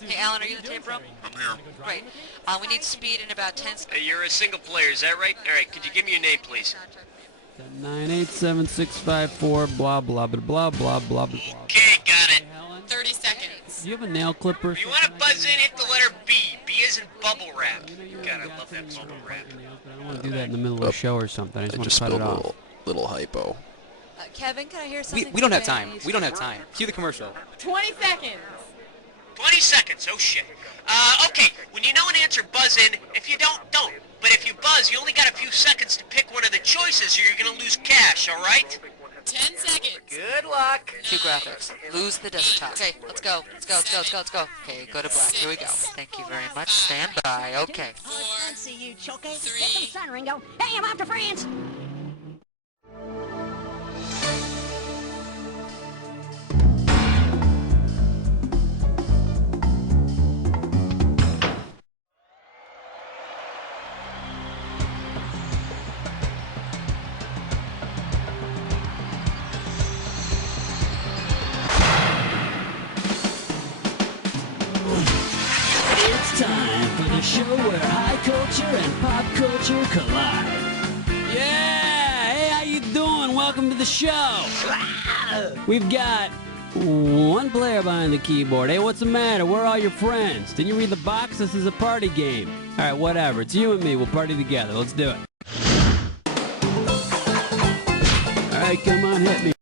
Hey, Alan, are you in the tape room? I'm here. Great. We need speed in about 10 seconds. You're a single player, is that right? All right, could you give me your name, please? 987-654, blah, blah, blah, blah, blah, blah, blah. Okay, got it. 30 seconds. Do you have a nail clipper? If you want to buzz in, hit the letter B. B is in bubble wrap. God, I love that bubble wrap. I don't want to do that in the middle of a show or something. I just want to cut it off. Little hypo. Kevin, can I hear something? We don't have time. We don't have time. Cue the commercial. 20 seconds. 20 seconds, oh shit. Okay, when you know an answer, buzz in. If you don't, don't. But if you buzz, you only got a few seconds to pick one of the choices or you're gonna lose cash, alright? 10 seconds. Good luck. Cue graphics. Lose the desktop. Okay, let's go. Let's go, let's go, let's go, let's go. Okay, go to black. Here we go. Thank you very much. Stand by. Okay. 4, See you, Choke. 3. Get some sun, Ringo. Hey, I'm off to France. It's time for the show where high culture and pop culture collide. Yeah! Hey, how you doing? Welcome to the show. We've got one player behind the keyboard. Hey, what's the matter? Where are all your friends? Didn't you read the box? This is a party game. All right, whatever. It's you and me. We'll party together. Let's do it. All right, come on, hit me.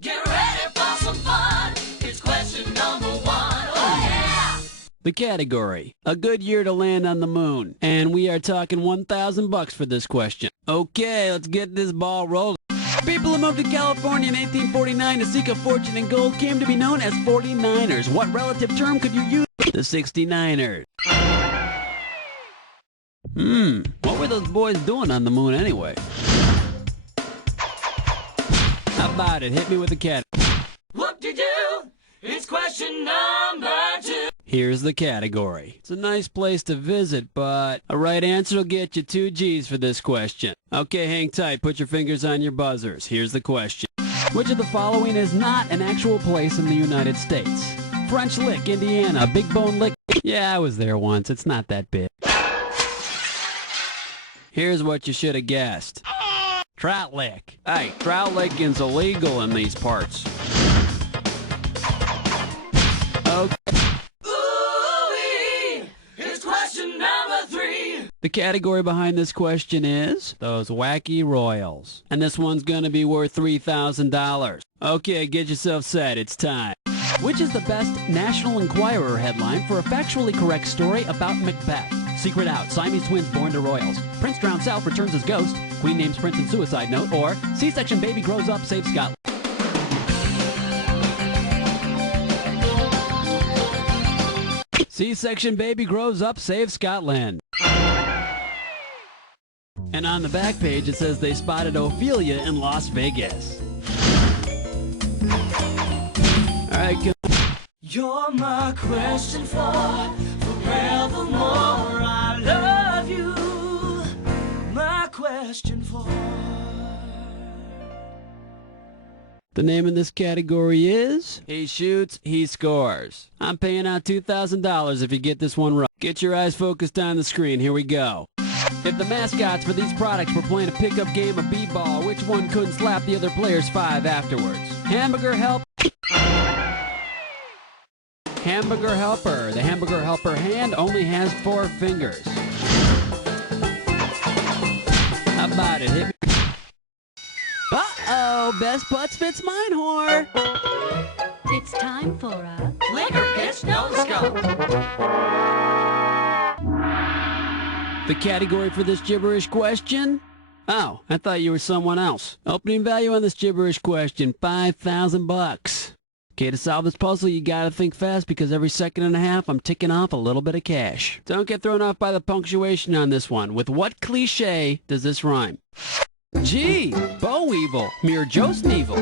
Get ready for some fun. It's question number 1. Oh yeah! The category, a good year to land on the moon. And we are talking $1,000 for this question. Okay, let's get this ball rolling. People who moved to California in 1849 to seek a fortune in gold came to be known as 49ers. What relative term could you use? The 69ers. What were those boys doing on the moon anyway? How about it? Hit me with a cat. Whoop-de-doo! It's question number 2. Here's the category. It's a nice place to visit, but a right answer will get you 2 G's for this question. Okay, hang tight. Put your fingers on your buzzers. Here's the question. Which of the following is not an actual place in the United States? French Lick, Indiana. Big Bone Lick. Yeah, I was there once. It's not that big. Here's what you should have guessed. Trout Lick. Hey, trout licking's illegal in these parts. Okay. Ooh-wee! It's question number 3. The category behind this question is those wacky royals. And this one's gonna be worth $3,000. Okay, get yourself set. It's time. Which is the best National Enquirer headline for a factually correct story about Macbeth? Secret out. Siamese twins born to royals. Prince drowns south, returns as ghost. Queen names prince in suicide note. Or C-section baby grows up, saves Scotland. C-section baby grows up, saves Scotland. And on the back page it says they spotted Ophelia in Las Vegas. Alright, You're my question for forevermore. I love you. My question for. the name of this category is He Shoots, He Scores. I'm paying out $2,000 if you get this one right. Get your eyes focused on the screen. Here we go. If the mascots for these products were playing a pickup game of b-ball, which one couldn't slap the other player's 5 afterwards? Hamburger Helper. Hamburger Helper. The Hamburger Helper hand only has 4 fingers. How about it? Hit me. Uh-oh, best putts fits mine, whore. It's time for a Liquor Pitch No Scope. The category for this gibberish question? Oh, I thought you were someone else. Opening value on this gibberish question, $5,000. Okay, to solve this puzzle, you gotta think fast because every second and a half, I'm ticking off a little bit of cash. Don't get thrown off by the punctuation on this one. With what cliche does this rhyme? Gee, Bo Weevil, Mere Jost Evil.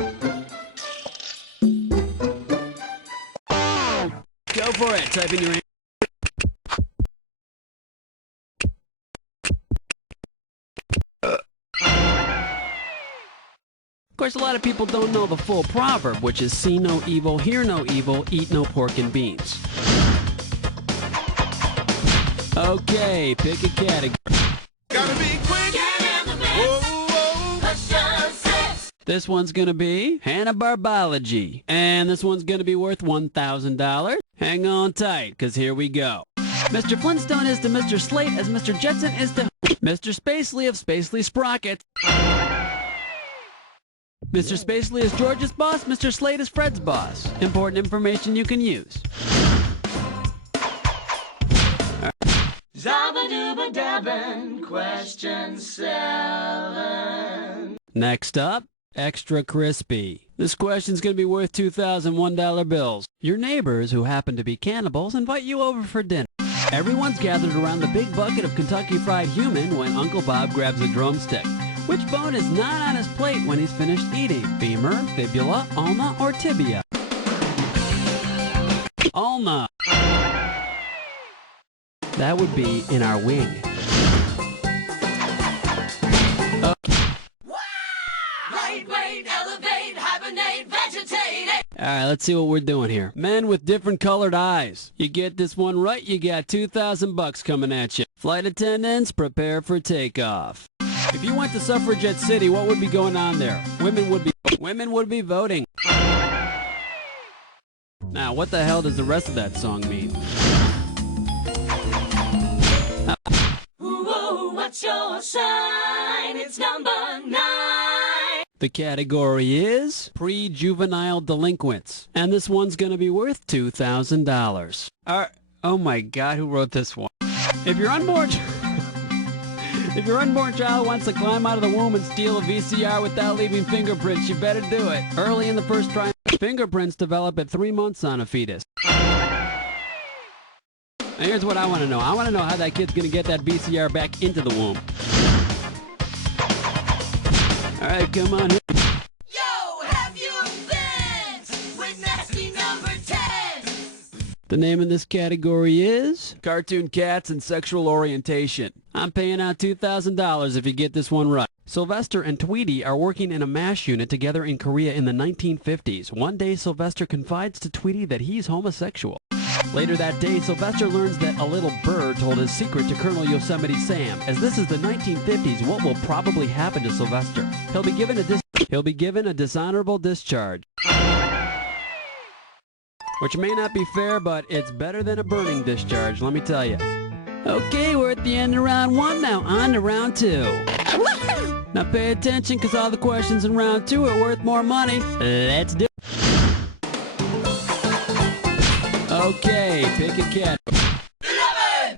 Go for it, type in your answer. Of course, a lot of people don't know the full proverb, which is see no evil, hear no evil, eat no pork and beans. Okay, pick a category. Gotta be quick. Get in the mix. Whoa. Question 6. This one's gonna be Hanna-Barbology. And this one's gonna be worth $1,000. Hang on tight, cause here we go. Mr. Flintstone is to Mr. Slate as Mr. Jetson is to Mr. Spacely of Spacely Sprocket. Mr. Spacely is George's boss, Mr. Slate is Fred's boss. Important information you can use. Zabba-dooba dabbin', question 7. Next up, Extra Crispy. This question's gonna be worth $2,001 bills. Your neighbors, who happen to be cannibals, invite you over for dinner. Everyone's gathered around the big bucket of Kentucky Fried Human when Uncle Bob grabs a drumstick. Which bone is not on his plate when he's finished eating? Femur, fibula, ulna, or tibia? Ulna. That would be in our wing. Lightweight, elevate, hibernate, vegetate. Alright, let's see what we're doing here. Men with different colored eyes. You get this one right, you got $2,000 coming at you. Flight attendants, prepare for takeoff. If you went to Suffragette City, what would be going on there? Women would be voting. Now, what the hell does the rest of that song mean? Ooh, what's your sign? It's number 9. The category is pre-juvenile delinquents. And this one's gonna be worth $2,000. Oh my god, who wrote this one? If your unborn child wants to climb out of the womb and steal a VCR without leaving fingerprints, you better do it. Early in the first trimester, fingerprints develop at 3 months on a fetus. Now here's what I want to know. I want to know how that kid's going to get that VCR back into the womb. All right, come on. Yo, have your fence with nasty number 10. The name of this category is Cartoon Cats and Sexual Orientation. I'm paying out $2,000 if you get this one right. Sylvester and Tweety are working in a MASH unit together in Korea in the 1950s. One day, Sylvester confides to Tweety that he's homosexual. Later that day, Sylvester learns that a little bird told his secret to Colonel Yosemite Sam. As this is the 1950s, what will probably happen to Sylvester? He'll be given a dishonorable discharge. Which may not be fair, but it's better than a burning discharge, let me tell you. Okay, we're at the end of round 1, now on to round 2. Now pay attention, because all the questions in round 2 are worth more money. Let's do it. Okay, pick a cat. 11.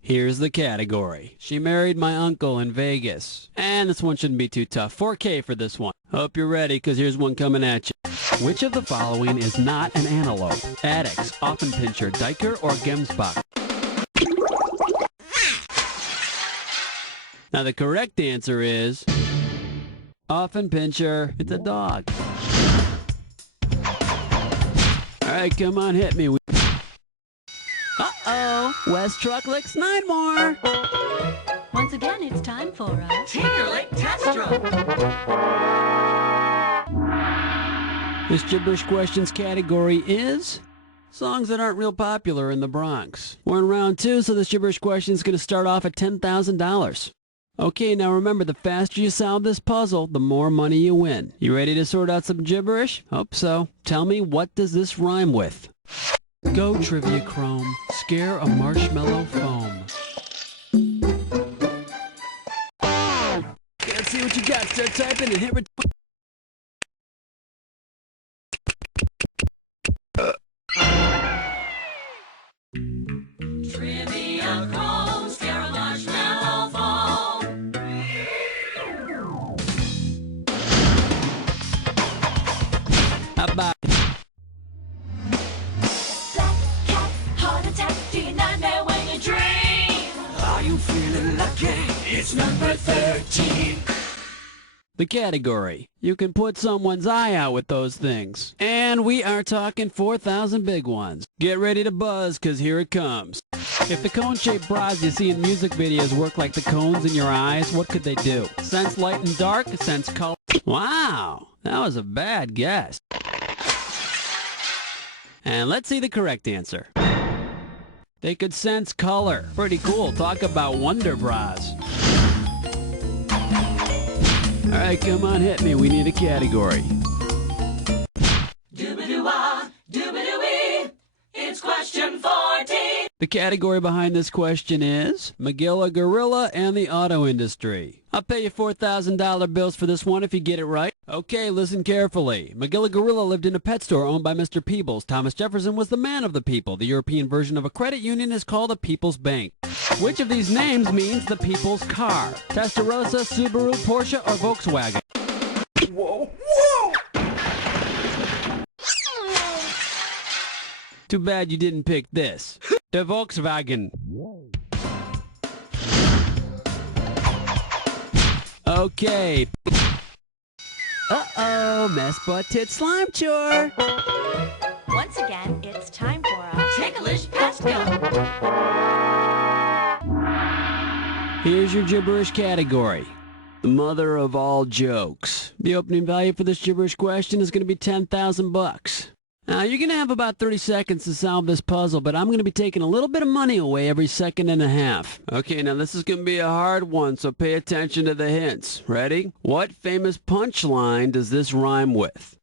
Here's the category. She married my uncle in Vegas. And this one shouldn't be too tough. 4K for this one. Hope you're ready, because here's one coming at you. Which of the following is not an antelope? Addax, Offenpinscher, Diker, or Gemsbach? Now the correct answer is Offenpinscher. It's a dog. Alright, come on, hit me. Uh-oh, West Truck licks 9 more. Once again, it's time for a Tinker-Lick Test Drum. This gibberish questions category is songs that aren't real popular in the Bronx. We're in round 2, so this gibberish question is going to start off at $10,000. Okay, now remember, the faster you solve this puzzle, the more money you win. You ready to sort out some gibberish? Hope so. Tell me, what does this rhyme with? Go, Trivia Chrome. Scare a marshmallow foam. Let's see what you got. Start typing and hit return. Trivia Chrome, scare a marshmallow foam. How about it? Black cat, heart attack, do you nightmare when you dream? Are you feeling lucky? It's number 13. The category. You can put someone's eye out with those things. And we are talking 4,000 big ones. Get ready to buzz, because here it comes. If the cone-shaped bras you see in music videos work like the cones in your eyes, what could they do? Sense light and dark? Sense color? Wow, that was a bad guess. And let's see the correct answer. They could sense color. Pretty cool. Talk about wonder bras. All right, come on, hit me. We need a category. Doobadoo-wah, doobadoo-wee. It's question 14. The category behind this question is Magilla Gorilla and the auto industry. I'll pay you $4,000 bills for this one if you get it right. Okay, listen carefully. Magilla Gorilla lived in a pet store owned by Mr. Peebles. Thomas Jefferson was the man of the people. The European version of a credit union is called a People's Bank. Which of these names means the people's car? Testarossa, Subaru, Porsche, or Volkswagen? Whoa, whoa! Too bad you didn't pick this. The Volkswagen. Okay. Uh-oh, mess butt tit slime chore. Once again, it's time for a Ticklish pest gun. Here's your gibberish category. The mother of all jokes. The opening value for this gibberish question is going to be $10,000. Now, you're going to have about 30 seconds to solve this puzzle, but I'm going to be taking a little bit of money away every second and a half. Okay, now this is going to be a hard one, so pay attention to the hints. Ready? What famous punchline does this rhyme with?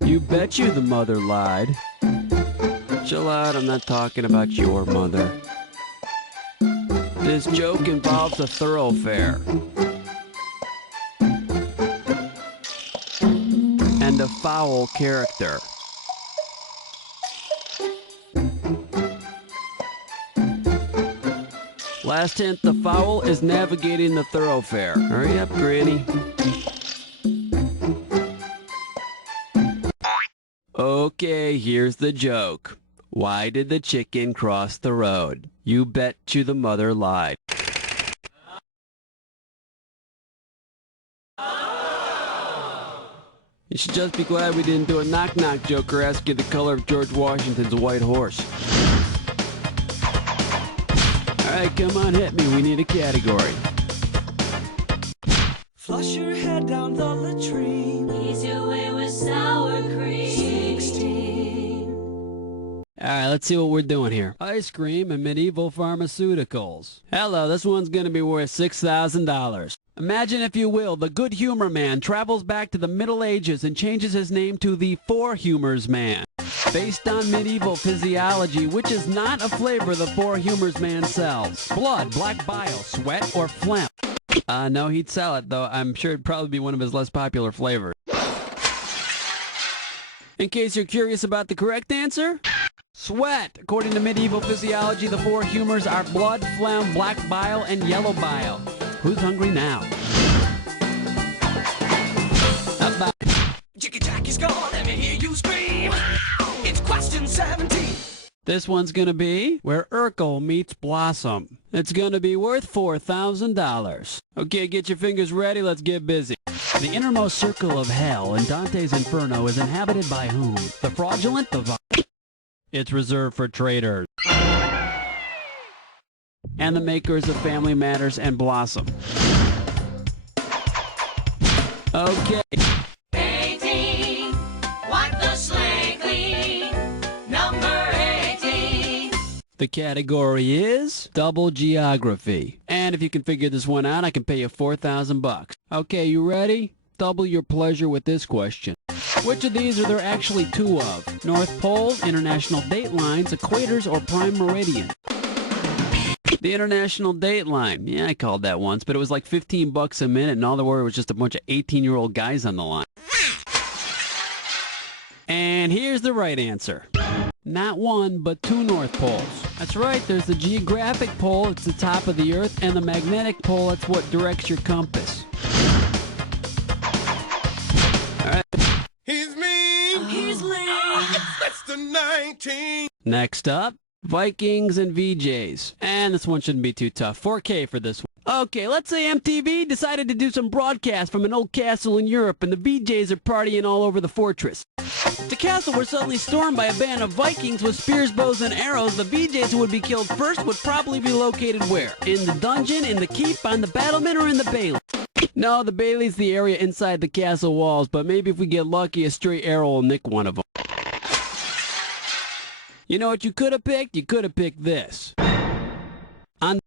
You bet you the mother lied. Chill out, I'm not talking about your mother. This joke involves a thoroughfare. And a foul character. Last hint, the fowl is navigating the thoroughfare. Hurry up, Granny. Okay, here's the joke. Why did the chicken cross the road? You bet you the mother lied. You should just be glad we didn't do a knock-knock joke or ask you the color of George Washington's white horse. All right, come on, hit me. We need a category. Flush your head down the latrine. Ease your way with sour cream. 16. All right, let's see what we're doing here. Ice cream and medieval pharmaceuticals. Hello, this one's going to be worth $6,000. Imagine, if you will, the Good Humor Man travels back to the Middle Ages and changes his name to the Four Humors Man. Based on medieval physiology, which is not a flavor the Four Humors Man sells. Blood, black bile, sweat, or phlegm. No, he'd sell it, though. I'm sure it'd probably be one of his less popular flavors. In case you're curious about the correct answer, sweat. According to medieval physiology, the four humors are blood, phlegm, black bile, and yellow bile. Who's hungry now? About Jiggy Jacky's gone, let me hear you scream. It's question 17. This one's gonna be where Urkel meets Blossom. It's gonna be worth $4,000. Okay, get your fingers ready, let's get busy. The innermost circle of hell in Dante's Inferno is inhabited by whom? The fraudulent, the It's reserved for traitors. And the makers of Family Matters and Blossom. Okay. 18. Wipe the slate clean. Number 18. The category is double geography. And if you can figure this one out, I can pay you $4,000. Okay, you ready? Double your pleasure with this question. Which of these are there actually two of? North Pole, international date lines, equators, or prime meridian? The international date line. Yeah, I called that once, but it was like $15 a minute, and all there was just a bunch of 18-year-old guys on the line. And here's the right answer. Not one, but two North Poles. That's right, there's the geographic pole, it's the top of the Earth, and the magnetic pole, it's what directs your compass. All right. He's mean. He's lame. That's the 19. Next up, Vikings and VJs. And this one shouldn't be too tough. 4K for this one. Okay, let's say MTV decided to do some broadcast from an old castle in Europe and the VJs are partying all over the fortress. If the castle were suddenly stormed by a band of Vikings with spears, bows, and arrows, the VJs who would be killed first would probably be located where? In the dungeon, in the keep, on the battlement, or in the bailey? No, the bailey's the area inside the castle walls, but maybe if we get lucky, a stray arrow will nick one of them. You know what you could have picked? You could have picked this. On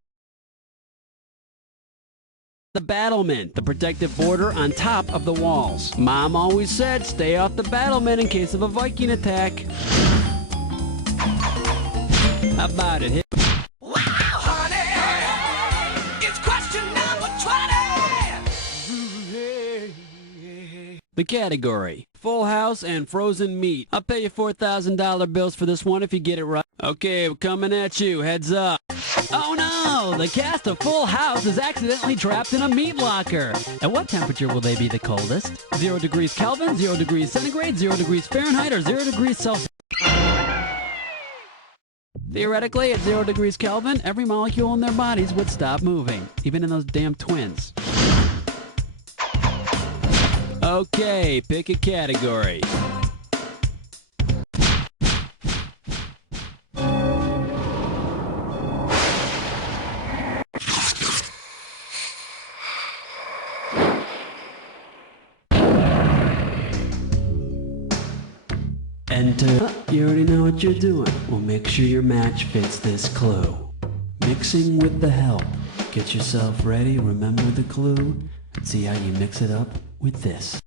the battlement, the protective border on top of the walls. Mom always said, stay off the battlement in case of a Viking attack. How about it? Wow, honey, it's question number 20. The category, Full House and Frozen Meat. I'll pay you $4,000 bills for this one if you get it right. Okay, we're coming at you. Heads up. Oh no! The cast of Full House is accidentally trapped in a meat locker. At what temperature will they be the coldest? 0 degrees Kelvin, 0 degrees centigrade, 0 degrees Fahrenheit, or 0 degrees Celsius? Theoretically, at 0 degrees Kelvin, every molecule in their bodies would stop moving, even in those damn twins. Okay, pick a category. Enter. You already know what you're doing. Well, make sure your match fits this clue. Mixing with the help. Get yourself ready, remember the clue. See how you mix it up with this.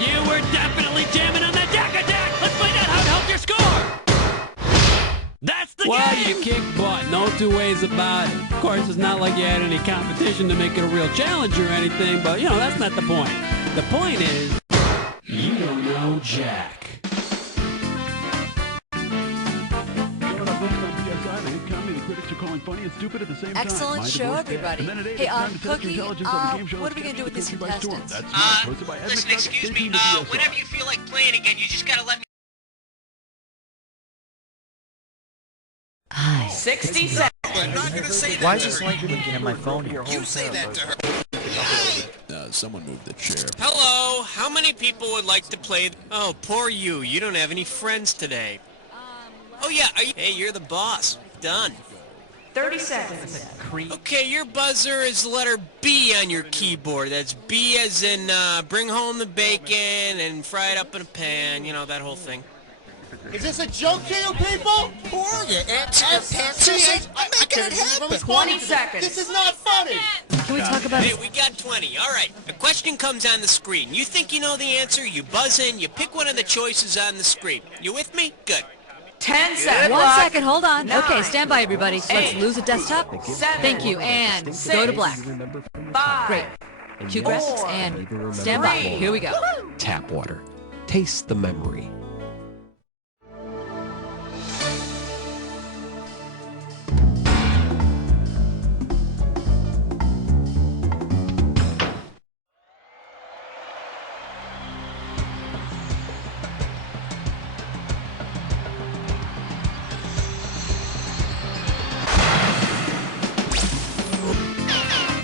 You were definitely jamming on that jack attack! Let's find out how to help your score! That's the game! Well, you kicked butt, no two ways about it. Of course, it's not like you had any competition to make it a real challenge or anything, but, you know, that's not the point. The point is, you don't know Jack. Excellent show, everybody. Hey, Cookie, what are we going to do with these contestants? Listen, excuse me, whenever you feel like playing again, you just gotta let me... Hi. 60 seconds. I'm not gonna say that. Why is this light blinking at my phone here? You say that to her. Someone moved the chair. Hello, how many people would like to play... Oh, poor you. You don't have any friends today. Oh, yeah, Hey, you're the boss. Done. 30 seconds. Okay, your buzzer is the letter B on your keyboard. That's B as in bring home the bacon and fry it up in a pan. You know, that whole thing. Is this a joke to you people? Who are you? I'm making it happen. 20 seconds. This is not funny. Can we talk about... Hey, we got 20. All right. A question comes on the screen. You think you know the answer, you buzz in, you pick one of the choices on the screen. You with me? Good. 10 seconds. 1 second, hold on. 9, okay, stand by, everybody. Let's lose a desktop. 7, Thank you, and 6, go to black. 5, Great. Cue graphics, and stand by. Here we go. Tap water. Taste the memory.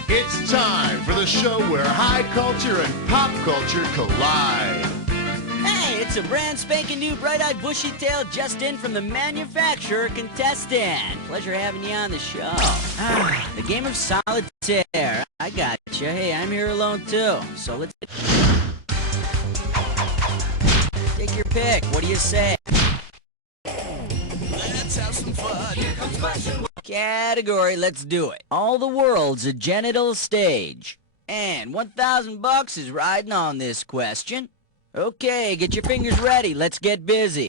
It's time for the show where high culture and pop culture collide. Hey, it's a brand spanking new bright-eyed bushy-tailed just in from the manufacturer contestant. Pleasure having you on the show. The game of solitaire. I got you. Hey, I'm here alone too. So let's take your pick. What do you say? Let's have some comes question. Category, let's do it. All the world's a genital stage. And $1,000 is riding on this question. Okay, get your fingers ready. Let's get busy.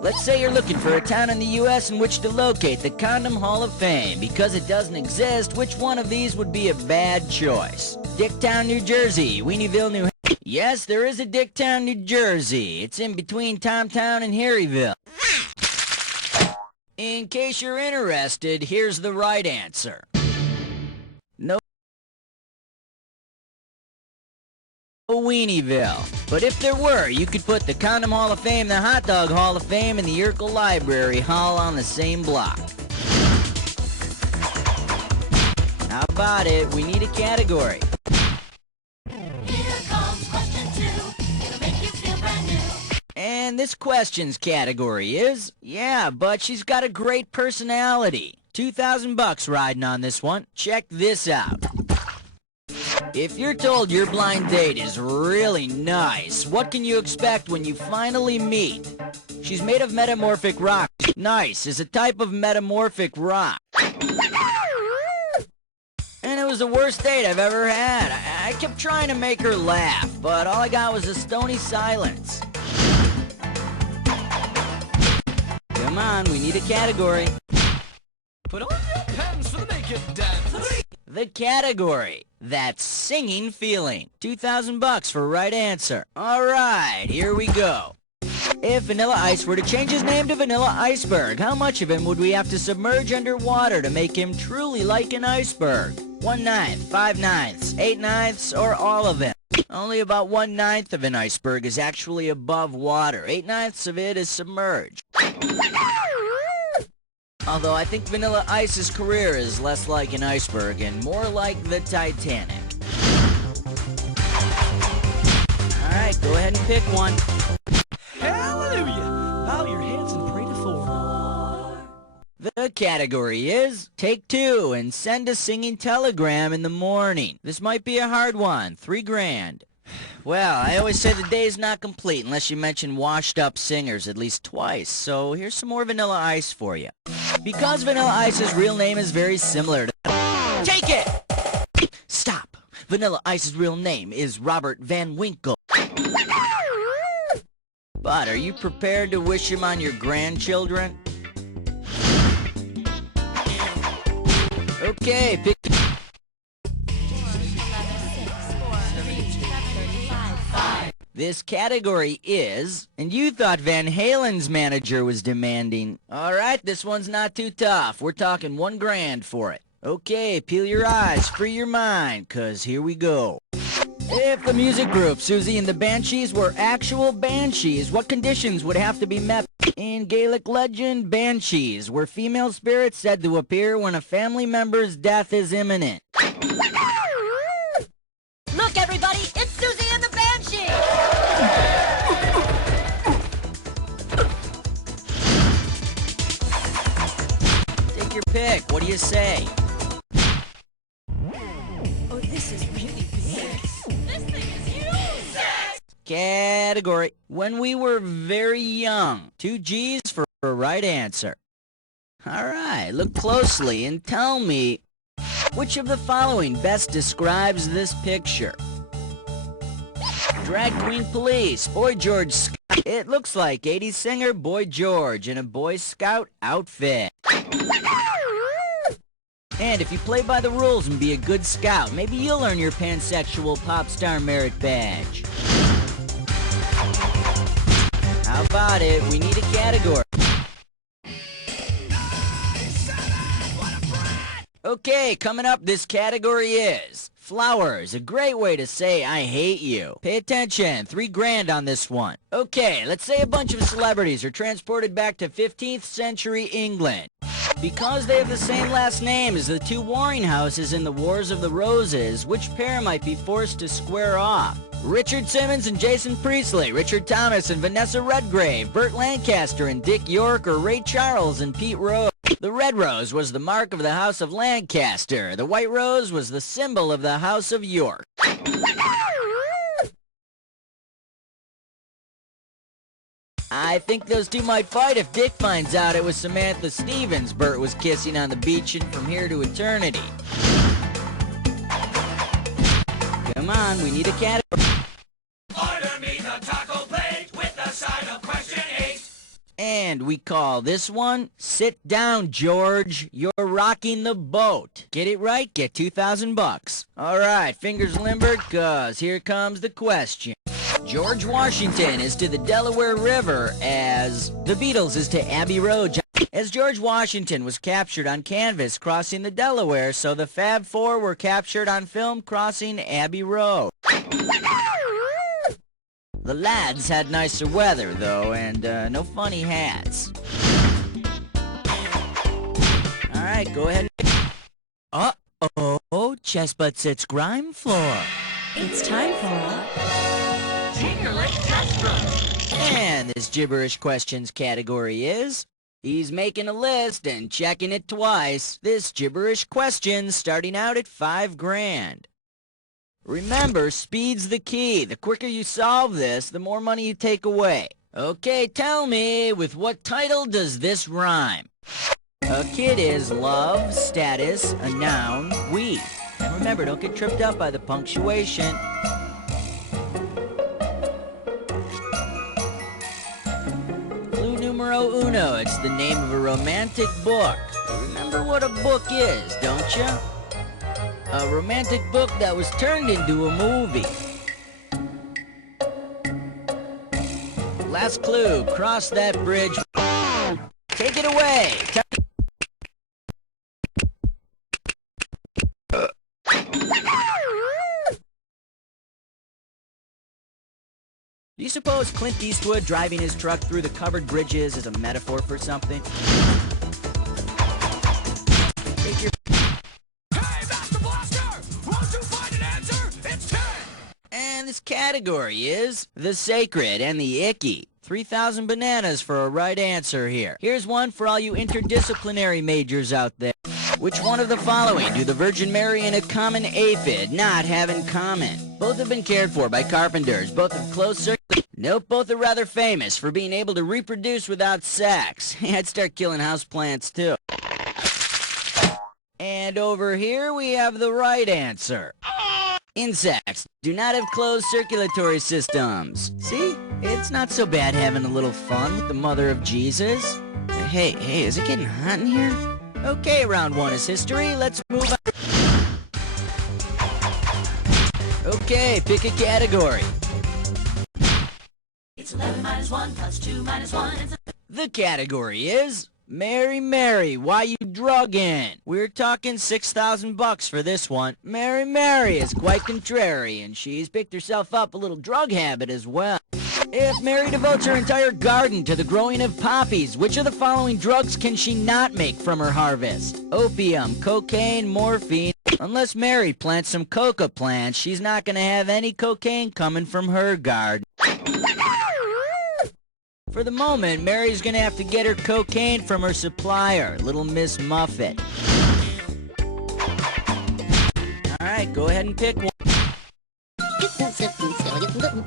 Let's say you're looking for a town in the U.S. in which to locate the Condom Hall of Fame. Because it doesn't exist, which one of these would be a bad choice? Dicktown, New Jersey, Weenieville, New Hampshire. Yes, there is a Dicktown, New Jersey. It's in between Tomtown and Harryville. In case you're interested, here's the right answer. No Weenieville. But if there were, you could put the Condom Hall of Fame, the Hot Dog Hall of Fame, and the Urkel Library Hall on the same block. How about it? We need a category. Here comes question 2. It'll make you feel brand new. And this question's category is, yeah, but she's got a great personality. $2,000 riding on this one. Check this out. If you're told your blind date is really nice, what can you expect when you finally meet? She's made of metamorphic rock. Nice is a type of metamorphic rock. And it was the worst date I've ever had. I kept trying to make her laugh, but all I got was a stony silence. Come on, we need a category. Put on your pants for the naked dance. The category. That's singing feeling. $2,000 for right answer. All right, here we go. If Vanilla Ice were to change his name to Vanilla Iceberg, how much of him would we have to submerge underwater to make him truly like an iceberg? 1/9, 5/9, 8/9, or all of it? Only about 1/9 of an iceberg is actually above water. 8/9 of it is submerged. Although I think Vanilla Ice's career is less like an iceberg and more like the Titanic. Alright, go ahead and pick one. Hallelujah! Bow your heads and pray to Thor. The category is Take 2 and send a singing telegram in the morning. This might be a hard one. $3,000. Well, I always say the day's not complete unless you mention washed-up singers at least twice, so here's some more Vanilla Ice for you. Because Vanilla Ice's real name is very similar to... Take it! Stop! Vanilla Ice's real name is Robert Van Winkle. But are you prepared to wish him on your grandchildren? Okay, pick... This category is, and you thought Van Halen's manager was demanding. Alright, this one's not too tough. We're talking $1,000 for it. Okay, peel your eyes, free your mind, 'cause here we go. If the music group Susie and the Banshees were actual banshees, what conditions would have to be met? In Gaelic legend, banshees were female spirits said to appear when a family member's death is imminent. Look, everybody, it's Susie and the Banshee! Take your pick. What do you say? Oh, this is really big. This thing is huge! Category. When we were very young. 2 G's for a right answer. Alright, look closely and tell me which of the following best describes this picture? Drag Queen Police, Boy George Scout. It looks like 80s singer Boy George in a Boy Scout outfit. And if you play by the rules and be a good scout, maybe you'll earn your pansexual pop star merit badge. How about it? We need a category. Okay, coming up, this category is flowers. A great way to say I hate you. Pay attention, $3,000 on this one. Okay, let's say a bunch of celebrities are transported back to 15th century England. Because they have the same last name as the 2 warring houses in the Wars of the Roses, which pair might be forced to square off? Richard Simmons and Jason Priestley, Richard Thomas and Vanessa Redgrave, Burt Lancaster and Dick York, or Ray Charles and Pete Rose. The red rose was the mark of the House of Lancaster. The white rose was the symbol of the House of York. I think those two might fight if Dick finds out it was Samantha Stevens Bert was kissing on the beach and From Here to Eternity. Come on, we need a category. Order me the taco plate with the side of question 8. And we call this one, Sit Down, George. You're rocking the boat. Get it right, get $2,000. All right, fingers limbered, cause here comes the question. George Washington is to the Delaware River as the Beatles is to Abbey Road. As George Washington was captured on canvas crossing the Delaware, so the Fab Four were captured on film crossing Abbey Road. The lads had nicer weather, though, and no funny hats. All right, go ahead. Uh-oh, Chess Butt Sits Grime Floor. It's time for a Fingerlick test run. And this gibberish questions category is... He's making a list and checking it twice. This gibberish question starting out at $5,000. Remember, speed's the key. The quicker you solve this, the more money you take away. Okay, tell me, with what title does this rhyme? A kid is love, status, a noun, we. And remember, don't get tripped up by the punctuation. Clue numero uno, it's the name of a romantic book. Remember what a book is, don't you? A romantic book that was turned into a movie. Last clue, cross that bridge. Take it away. Do you suppose Clint Eastwood driving his truck through the covered bridges is a metaphor for something? Take your... Hey, Master Blaster! Won't you find an answer? It's 10! And this category is the sacred and the icky. 3,000 bananas for a right answer here. Here's one for all you interdisciplinary majors out there. Which one of the following do the Virgin Mary and a common aphid not have in common? Both have been cared for by carpenters. Both have closed circuit. Nope, both are rather famous for being able to reproduce without sex. I'd start killing houseplants too. And over here we have the right answer. Insects do not have closed circulatory systems. See? It's not so bad having a little fun with the mother of Jesus. Hey, is it getting hot in here? Okay, round one is history. Let's move on. Okay, pick a category. It's 11 minus 1 plus 2 minus 1. The category is Mary, Mary, why you drugging? We're talking $6,000 for this one. Mary is quite contrary, and she's picked herself up a little drug habit as well. If Mary devotes her entire garden to the growing of poppies, which of the following drugs can she not make from her harvest? Opium, cocaine, morphine. Unless Mary plants some coca plants, she's not going to have any cocaine coming from her garden. For the moment, Mary's going to have to get her cocaine from her supplier, Little Miss Muffet. Alright, go ahead and pick one.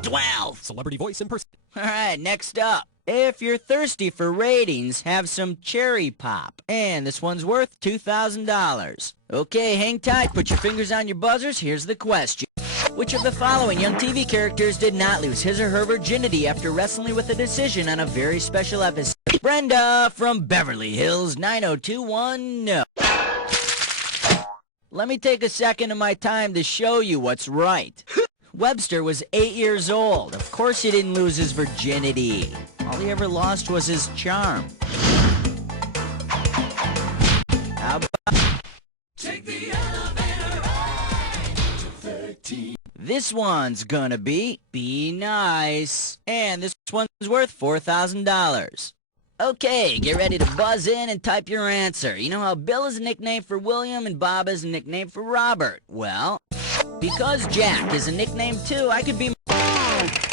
12. Celebrity voice in person. Alright, next up. If you're thirsty for ratings, have some cherry pop. And this one's worth $2,000. Okay, hang tight, put your fingers on your buzzers. Here's the question. Which of the following young TV characters did not lose his or her virginity after wrestling with a decision on a very special episode? Brenda from Beverly Hills 90210. Let me take a second of my time to show you what's right. Webster was 8 years old. Of course he didn't lose his virginity. All he ever lost was his charm. How about... Take the elevator ride to 13. This one's gonna be nice. And this one's worth $4,000. Okay, get ready to buzz in and type your answer. You know how Bill is a nickname for William and Bob is a nickname for Robert? Well, because Jack is a nickname too, I could be...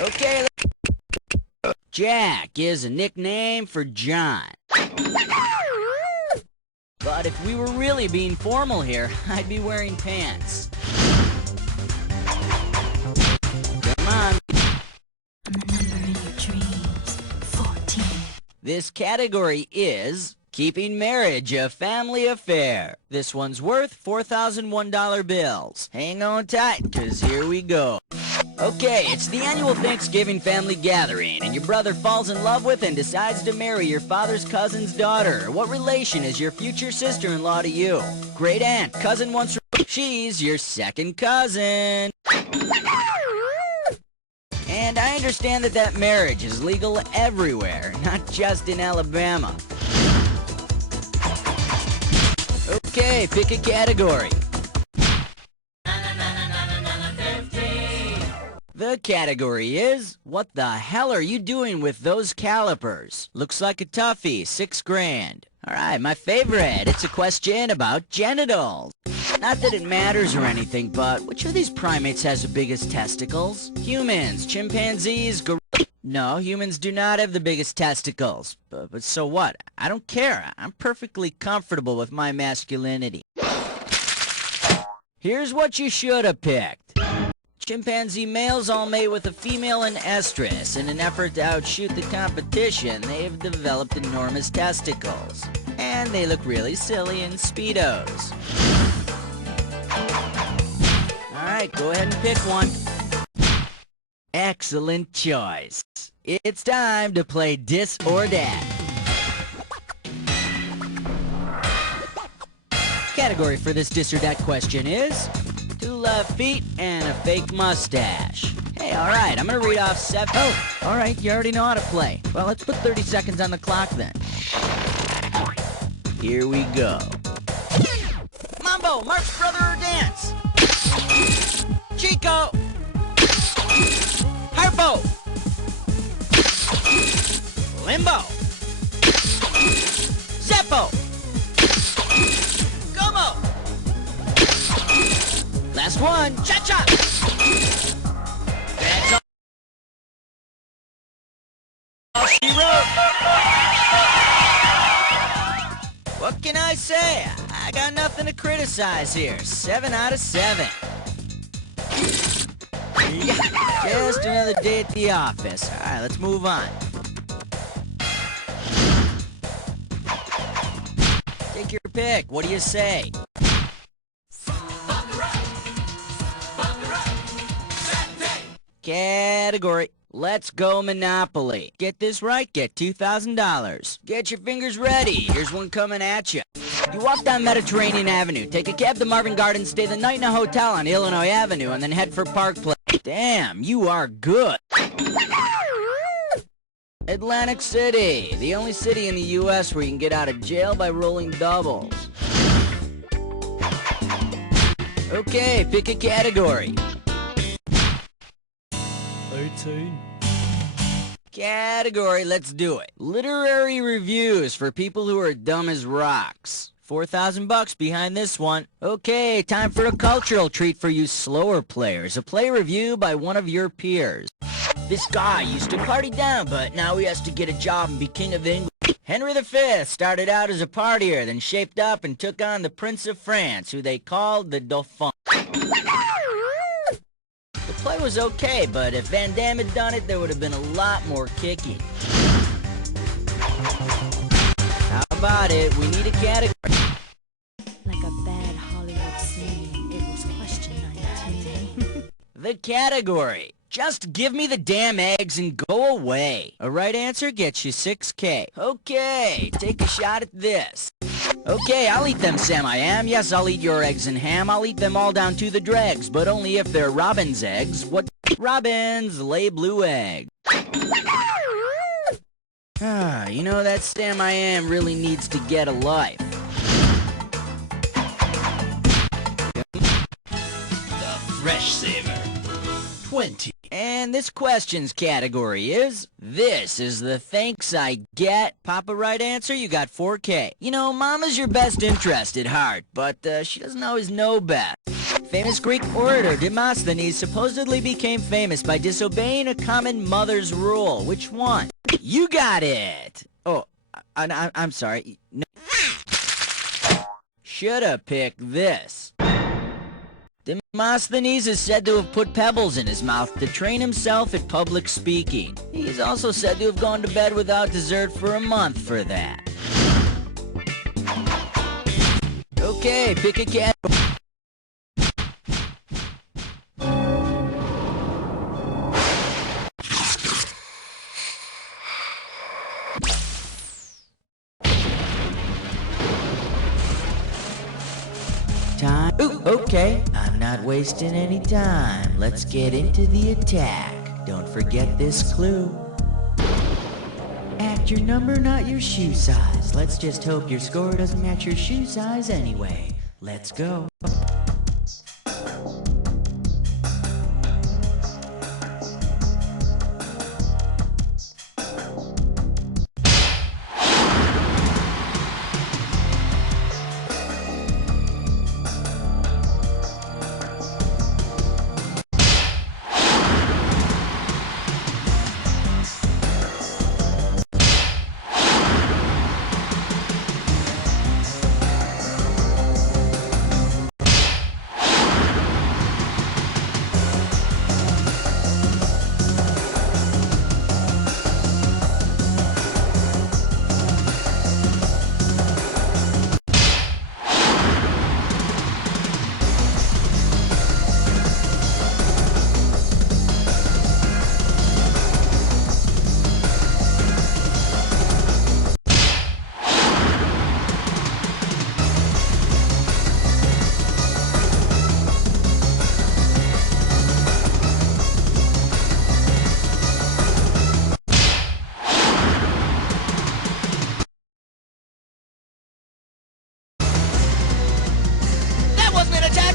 Okay, Jack is a nickname for John. But if we were really being formal here, I'd be wearing pants. Come on. I'm the number in your dreams. 14. This category is keeping marriage a family affair. This one's worth $4,001 bills. Hang on tight, 'cause here we go. Okay, it's the annual Thanksgiving family gathering, and your brother falls in love with and decides to marry your father's cousin's daughter. What relation is your future sister-in-law to you? Great aunt, cousin once removed. She's your second cousin. And I understand that marriage is legal everywhere, not just in Alabama. Okay, pick a category. The category is, what the hell are you doing with those calipers? Looks like a toughie, $6 grand. Alright, my favorite. It's a question about genitals. Not that it matters or anything, but which of these primates has the biggest testicles? Humans, chimpanzees, gorillas. No, humans do not have the biggest testicles. But so what? I don't care. I'm perfectly comfortable with my masculinity. Here's what you should have picked. Chimpanzee males all mate with a female in estrus. In an effort to outshoot the competition, they've developed enormous testicles. And they look really silly in Speedos. Alright, go ahead and pick one. Excellent choice. It's time to play Dis or Dat. Category for this Dis or Dat question is 2 left feet and a fake mustache. Hey, alright, I'm gonna read off 7. Oh, alright, you already know how to play. Well, let's put 30 seconds on the clock then. Here we go. Mambo, March Brother or Dance. Chico. Harpo. Limbo. Zeppo. Como. Last one. Cha-cha. That's all she wrote. What can I say? I got nothing to criticize here. 7 out of 7. Yeah, just another day at the office. Alright, let's move on. Take your pick. What do you say? Category. Let's go Monopoly. Get this right, get $2,000. Get your fingers ready. Here's one coming at you. You walk down Mediterranean Avenue, take a cab to Marvin Gardens, stay the night in a hotel on Illinois Avenue, and then head for Park Place. Damn, you are good. Atlantic City, the only city in the U.S. where you can get out of jail by rolling doubles. Okay, pick a category. 18. Category, let's do it. Literary reviews for people who are dumb as rocks. $4,000 behind this one. Okay, time for a cultural treat for you slower players. A play review by one of your peers. This guy used to party down, but now he has to get a job and be king of England. Henry V started out as a partier, then shaped up and took on the Prince of France, who they called the Dauphin. The play was okay, but if Van Damme had done it, there would have been a lot more kicking. How about it? We need a category. Like a bad Hollywood scene, it was question 19. The category. Just give me the damn eggs and go away. A right answer gets you $6K. Okay, take a shot at this. Okay, I'll eat them, Sam I am. Yes, I'll eat your eggs and ham. I'll eat them all down to the dregs, but only if they're robin's eggs. What? Robins lay blue eggs. You know, that Sam I am really needs to get a life. The Fresh Saver. 20. And this question's category is, this is the thanks I get. Pop a right answer, you got $4K. You know, Mama's your best interest at heart, but she doesn't always know best. Famous Greek orator Demosthenes supposedly became famous by disobeying a common mother's rule. Which one? You got it! Oh, I'm sorry. No. Should've picked this. Demosthenes is said to have put pebbles in his mouth to train himself at public speaking. He's also said to have gone to bed without dessert for a month for that. Okay, pick a cat. Time. Ooh, okay. I'm not wasting any time. Let's get into the attack. Don't forget this clue. Act your number, not your shoe size. Let's just hope your score doesn't match your shoe size anyway. Let's go.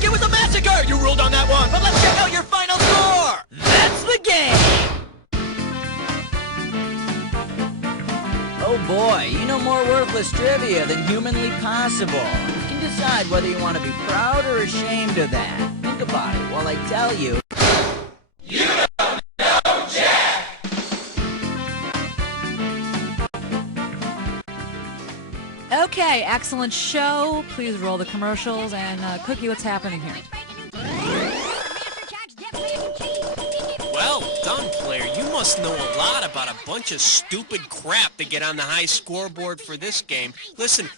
It was a massacre! You ruled on that one, but let's check out your final score! That's the game! Oh boy, you know more worthless trivia than humanly possible. You can decide whether you want to be proud or ashamed of that. Think about it while I tell you. You don't know Jack! Okay, excellent show. Please roll the commercials. And Cookie, what's happening here? Well done, player. You must know a lot about a bunch of stupid crap to get on the high scoreboard for this game. Listen,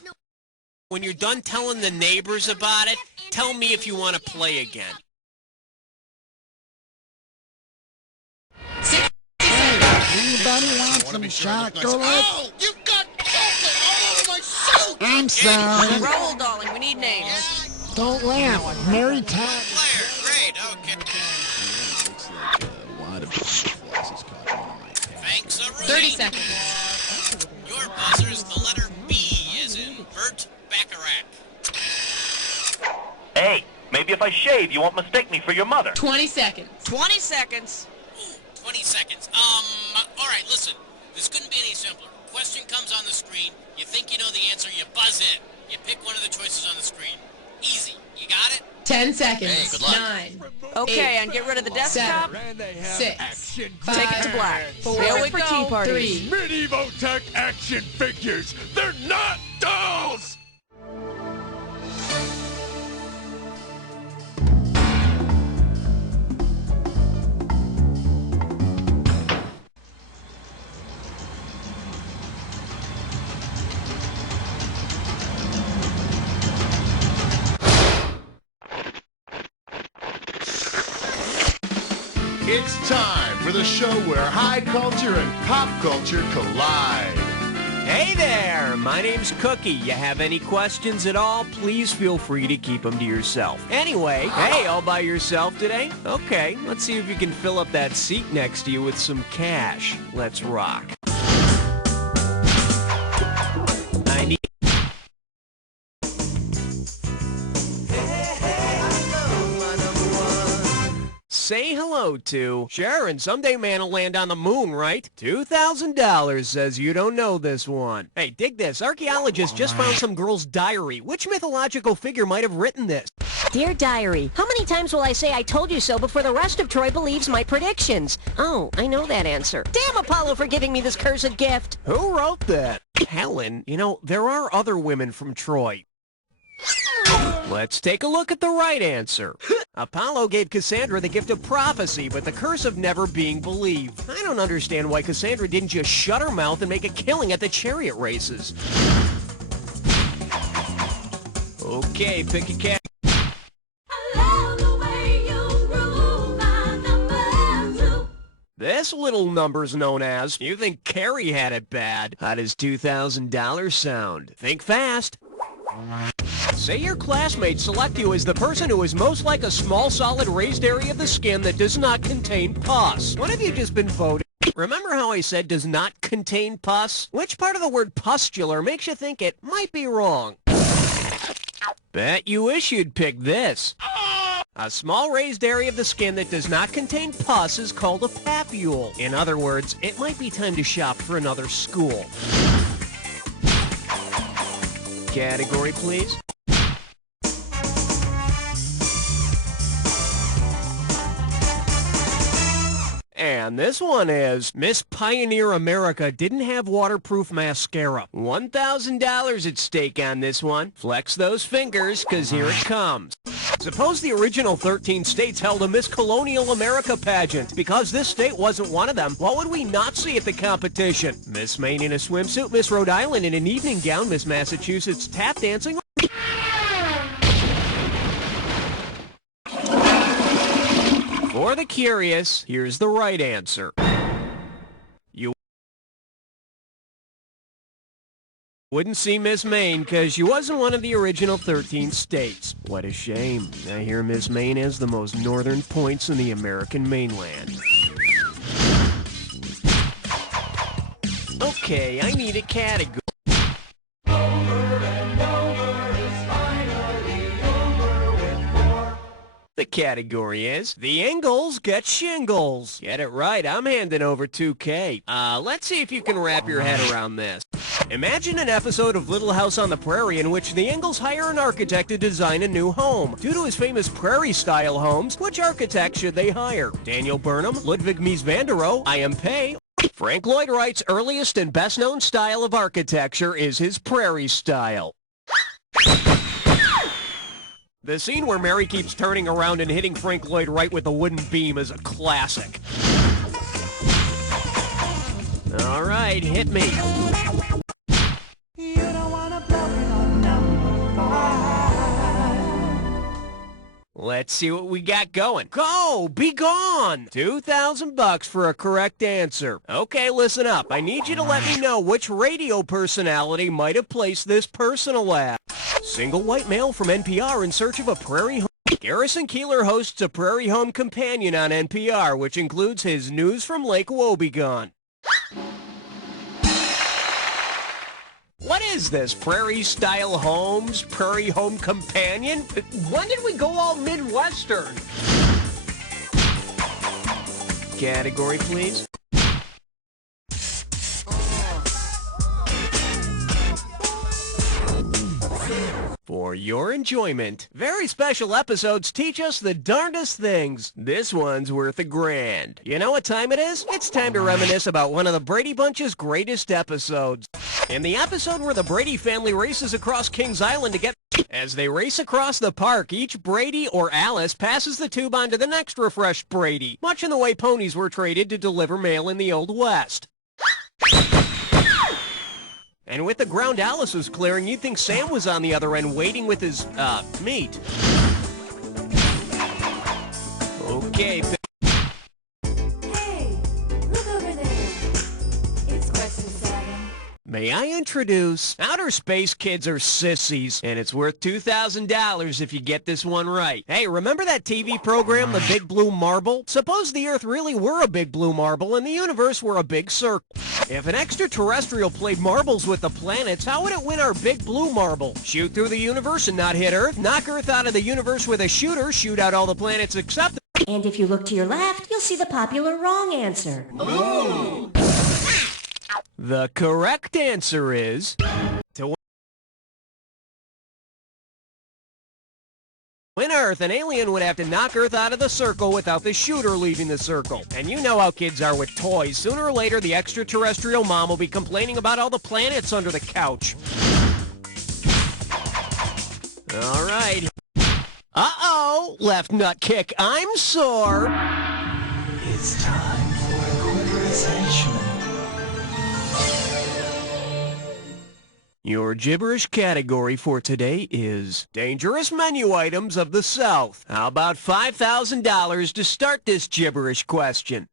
when you're done telling the neighbors about it, tell me if you want to play again. Anybody want some chocolate? Oh, you've got chocolate all over my suit! I'm sorry. Roll, darling. We need names. Don't laugh. Mary Todd. Player, great, okay. Looks like a lot of butterflies has caught one of my cats. Thanks, Rudy. 30 seconds. Your buzzer's the letter B, as in Bert Bacharach. Hey, maybe if I shave, you won't mistake me for your mother. 20 seconds. 20 seconds. Ooh, 20 seconds. All right, listen. This couldn't be any simpler. Question comes on the screen. You think you know the answer, you buzz in. You pick one of the choices on the screen. Easy. You got it? 10 seconds. Hey, good luck. 9. Okay, 8, and get rid of the desktop. 7, 6. Take it to black. 4, Here we go. 3. Medieval tech action figures. They're not dolls! It's time for the show where high culture and pop culture collide. Hey there, my name's Cookie. You have any questions at all, please feel free to keep them to yourself. Anyway, hey, all by yourself today? Okay, let's see if you can fill up that seat next to you with some cash. Let's rock. I need... Say hello to Sharon. Someday man will land on the moon, right? $2,000 says you don't know this one. Hey, dig this. Archaeologists just found some girl's diary. Which mythological figure might have written this? Dear Diary, how many times will I say I told you so before the rest of Troy believes my predictions? Oh, I know that answer. Damn Apollo for giving me this cursed gift. Who wrote that? Helen, you know, there are other women from Troy. Let's take a look at the right answer. Apollo gave Cassandra the gift of prophecy, but the curse of never being believed. I don't understand why Cassandra didn't just shut her mouth and make a killing at the chariot races. Okay, pick a cat. This little number's known as, you think Carrie had it bad. How does $2,000 sound? Think fast. Say your classmates select you as the person who is most like a small solid raised area of the skin that does not contain pus. What have you just been voted? Remember how I said does not contain pus? Which part of the word pustular makes you think it might be wrong? Bet you wish you'd pick this. A small raised area of the skin that does not contain pus is called a papule. In other words, it might be time to shop for another school. Category, please. And this one is, Miss Pioneer America didn't have waterproof mascara. $1,000 at stake on this one. Flex those fingers, because here it comes. Suppose the original 13 states held a Miss Colonial America pageant. Because this state wasn't one of them, what would we not see at the competition? Miss Maine in a swimsuit, Miss Rhode Island in an evening gown, Miss Massachusetts tap dancing. For the curious, here's the right answer. You wouldn't see Miss Maine because she wasn't one of the original 13 states. What a shame. I hear Miss Maine has the most northern points in the American mainland. Okay, I need a category. The category is, the Ingalls get shingles. Get it right, I'm handing over $2K. Let's see if you can wrap your head around this. Imagine an episode of Little House on the Prairie in which the Ingalls hire an architect to design a new home. Due to his famous prairie-style homes, which architect should they hire? Daniel Burnham, Ludwig Mies van der Rohe, I.M. Pei. Frank Lloyd Wright's earliest and best-known style of architecture is his prairie style. The scene where Mary keeps turning around and hitting Frank Lloyd Wright with a wooden beam is a classic. All right, hit me. You don't wanna blow it on number 5. Let's see what we got going. Go! Be gone! $2,000 for a correct answer. Okay, listen up. I need you to let me know which radio personality might have placed this personal ad. Single white male from NPR in search of a prairie home. Garrison Keillor hosts a Prairie Home Companion on NPR, which includes his News from Lake Wobegon. What is this? Prairie-style homes? Prairie Home Companion? When did we go all Midwestern? Category, please. For your enjoyment, very special episodes teach us the darndest things. This one's worth $1,000. You know what time it is? It's time to reminisce about one of the Brady Bunch's greatest episodes. In the episode where the Brady family races across Kings Island to get... As they race across the park, each Brady or Alice passes the tube on to the next refreshed Brady, much in the way ponies were traded to deliver mail in the Old West. And with the ground Alice was clearing, you'd think Sam was on the other end waiting with his, meat. Okay. Hey, look over there. It's question 7. May I introduce... Outer Space Kids are sissies, and it's worth $2,000 if you get this one right. Hey, remember that TV program, The Big Blue Marble? Suppose the Earth really were a big blue marble and the universe were a big circle. If an extraterrestrial played marbles with the planets, how would it win our big blue marble? Shoot through the universe and not hit Earth? Knock Earth out of the universe with a shooter, shoot out all the planets except... And if you look to your left, you'll see the popular wrong answer. Ooh. The correct answer is... To win Earth, an alien would have to knock Earth out of the circle without the shooter leaving the circle. And you know how kids are with toys. Sooner or later, the extraterrestrial mom will be complaining about all the planets under the couch. All right. Uh-oh, left nut kick, I'm sore. It's time for a quick henchman. Your gibberish category for today is dangerous menu items of the South. How about $5,000 to start this gibberish question?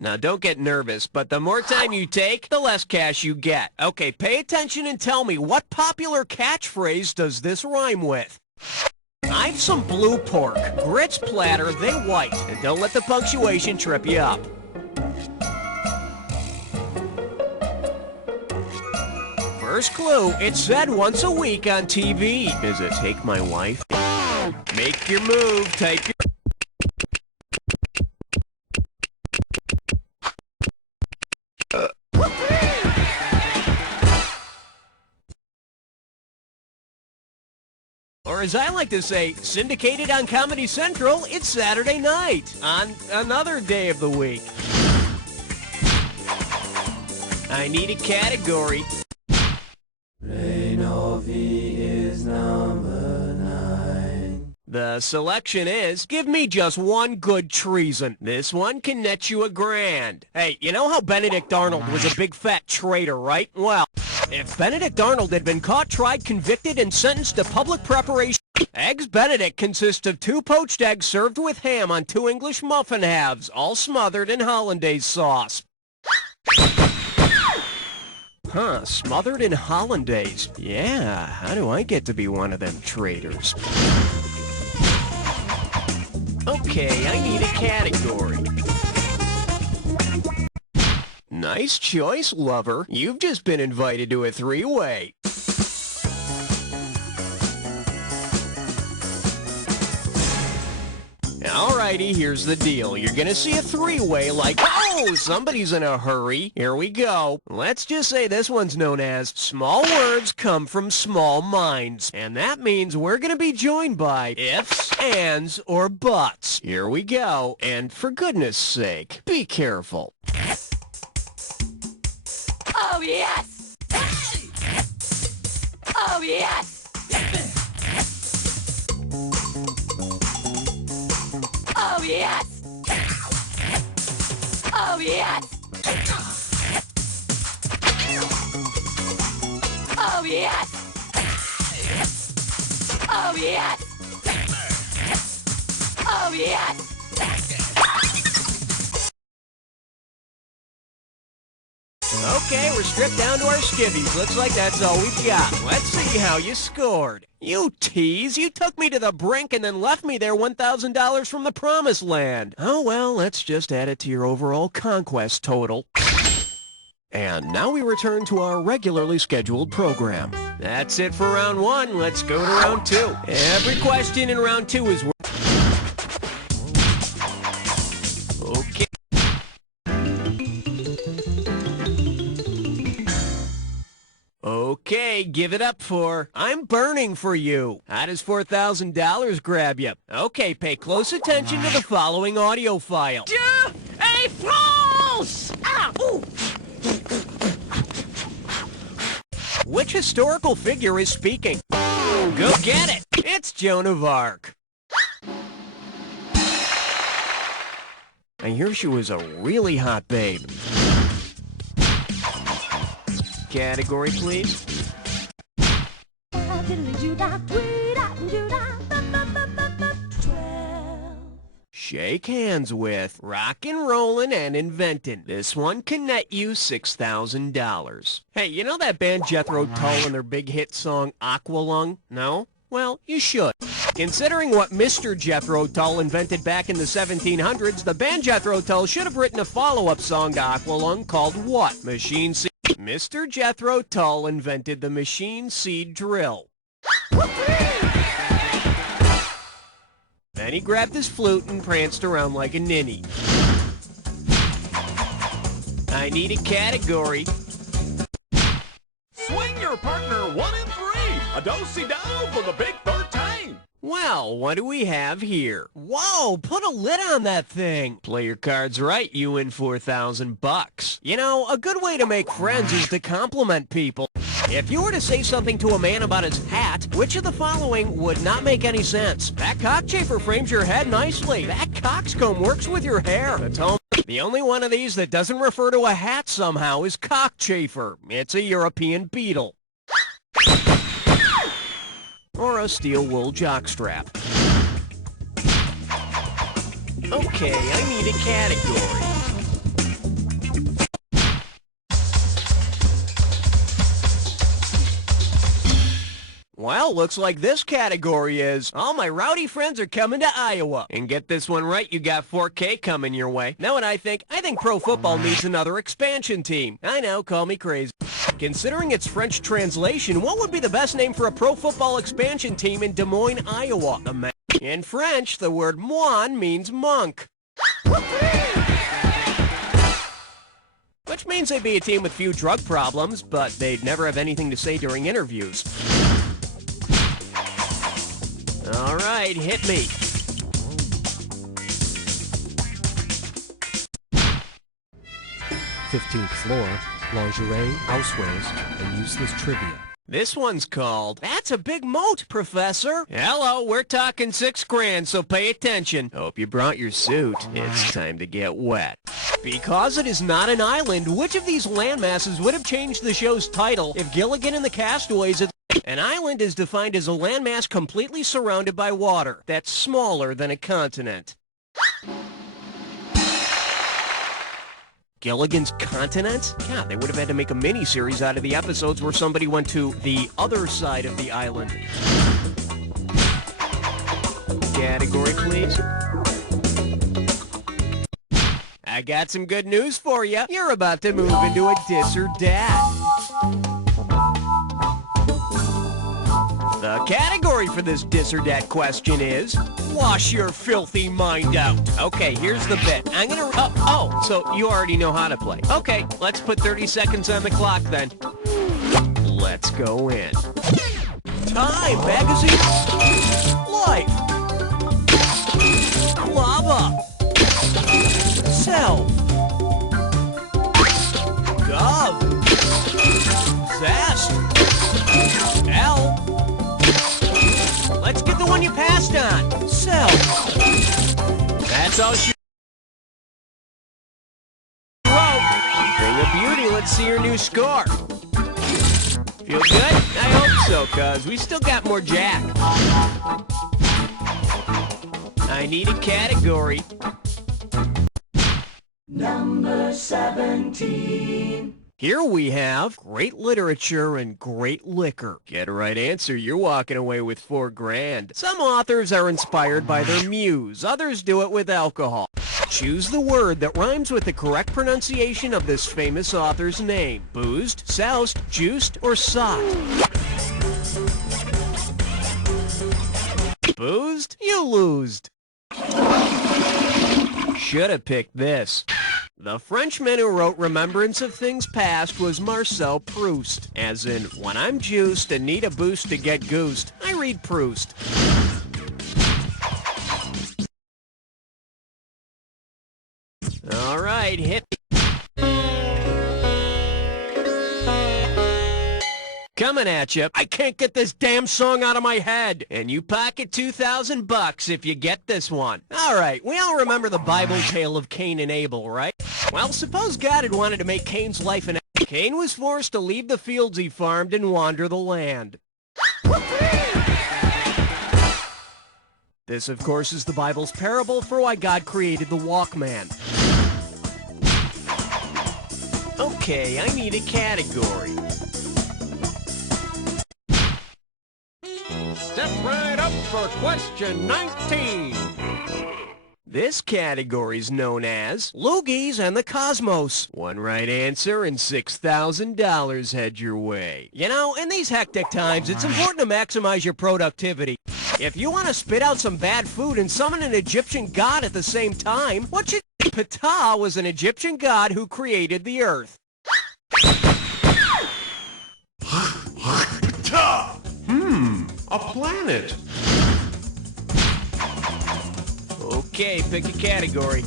Now, don't get nervous, but the more time you take, the less cash you get. Okay, pay attention and tell me, what popular catchphrase does this rhyme with? I've some blue pork, grits platter, they white, and don't let the punctuation trip you up. First clue, it's said once a week on TV. Is it take my wife? Make your move, type your... Or as I like to say, syndicated on Comedy Central, it's Saturday night on another day of the week. I need a category. Reinovi is number 9. The selection is, give me just one good treason. This one can net you $1,000. Hey, you know how Benedict Arnold was a big fat traitor, right? Well, if Benedict Arnold had been caught, tried, convicted, and sentenced to public preparation, Eggs Benedict consists of 2 poached eggs served with ham on 2 English muffin halves, all smothered in hollandaise sauce. Huh, smothered in hollandaise. Yeah, how do I get to be one of them traitors? Okay, I need a category. Nice choice, lover. You've just been invited to a 3-way. Alrighty, here's the deal. You're gonna see a 3-way like, oh, somebody's in a hurry. Here we go. Let's just say this one's known as Small Words Come from Small Minds. And that means we're gonna be joined by ifs, ands, or buts. Here we go. And for goodness sake, be careful. Oh, yes! Oh, yes! Oh, yes! Oh, yes! Oh, yes! Oh, yes! Oh, yes! Okay, we're stripped down to our skivvies. Looks like that's all we've got. Let's see how you scored. You tease, you took me to the brink and then left me there $1,000 from the promised land. Oh well, let's just add it to your overall conquest total. And now we return to our regularly scheduled program. That's it for round 1. Let's go to round 2. Every question in round 2 is worth... Okay. Okay, give it up for I'm burning for you. How does $4,000 grab you? Okay, pay close attention to the following audio file. Hey, France! Ah, ooh. Which historical figure is speaking? Go get it! It's Joan of Arc. I hear she was a really hot babe. Category, please. Shake hands with Rockin', Rollin', and Inventin'. This one can net you $6,000. Hey, you know that band Jethro Tull and their big hit song Aqualung? No? Well, you should. Considering what Mr. Jethro Tull invented back in the 1700s, the band Jethro Tull should have written a follow-up song to Aqualung called what? Machine Seed. Mr. Jethro Tull invented the machine seed drill. Then he grabbed his flute and pranced around like a ninny. I need a category. Swing your partner 1 and 3. A do-si-do for the big 13. Well, what do we have here? Whoa, put a lid on that thing. Play your cards right, you win $4,000. You know, a good way to make friends is to compliment people. If you were to say something to a man about his hat, which of the following would not make any sense? That cockchafer frames your head nicely. That coxcomb works with your hair. That's all. The only one of these that doesn't refer to a hat somehow is cockchafer. It's a European beetle. Or a steel wool jockstrap. Okay, I need a category. Well, looks like this category is, all my rowdy friends are coming to Iowa. And get this one right, you got 4K coming your way. Know what I think? I think pro football needs another expansion team. I know, call me crazy. Considering its French translation, what would be the best name for a pro football expansion team in Des Moines, Iowa? In French, the word moine means monk. Which means they'd be a team with few drug problems, but they'd never have anything to say during interviews. All right, hit me. 15th floor, lingerie, housewares, and useless trivia. This one's called, That's a Big Moat, Professor. Hello, we're talking $6,000, so pay attention. Hope you brought your suit. It's time to get wet. Because it is not an island, which of these landmasses would have changed the show's title if Gilligan and the Castaways had... An island is defined as a landmass completely surrounded by water that's smaller than a continent. Gilligan's Continent? God, they would have had to make a mini-series out of the episodes where somebody went to the other side of the island. Category, please. I got some good news for you. You're about to move into a dis or dat. The category for this dis or dat question is, wash your filthy mind out. Okay, here's the bit. I'm gonna... Oh, so you already know how to play. Okay, let's put 30 seconds on the clock then. Let's go in. Time, magazine, life, lava, self, gov, zest, L. Let's get the one you passed on. Self. That's all she wrote. Thing of beauty, let's see your new score. Feel good? I hope so, cuz we still got more Jack. I need a category. Number 17. Here we have great literature and great liquor. Get a right answer, you're walking away with $4,000. Some authors are inspired by their muse. Others do it with alcohol. Choose the word that rhymes with the correct pronunciation of this famous author's name. Boozed, soused, juiced, or sought. Boozed? You losed. Should have picked this. The Frenchman who wrote Remembrance of Things Past was Marcel Proust. As in, when I'm juiced and need a boost to get goosed, I read Proust. All right, hit me. Coming at you. I can't get this damn song out of my head. And you pocket $2,000 if you get this one. All right, we all remember the Bible tale of Cain and Abel, right? Well, suppose God had wanted to make Cain's life an... Cain was forced to leave the fields he farmed and wander the land. This, of course, is the Bible's parable for why God created the Walkman. Okay, I need a category. Step right up for question 19. This category's known as Loogies and the Cosmos. One right answer and $6,000 head your way. You know, in these hectic times, it's important to maximize your productivity. If you want to spit out some bad food and summon an Egyptian god at the same time, what you... Ptah was an Egyptian god who created the earth. Ptah! A planet. Okay, pick a category.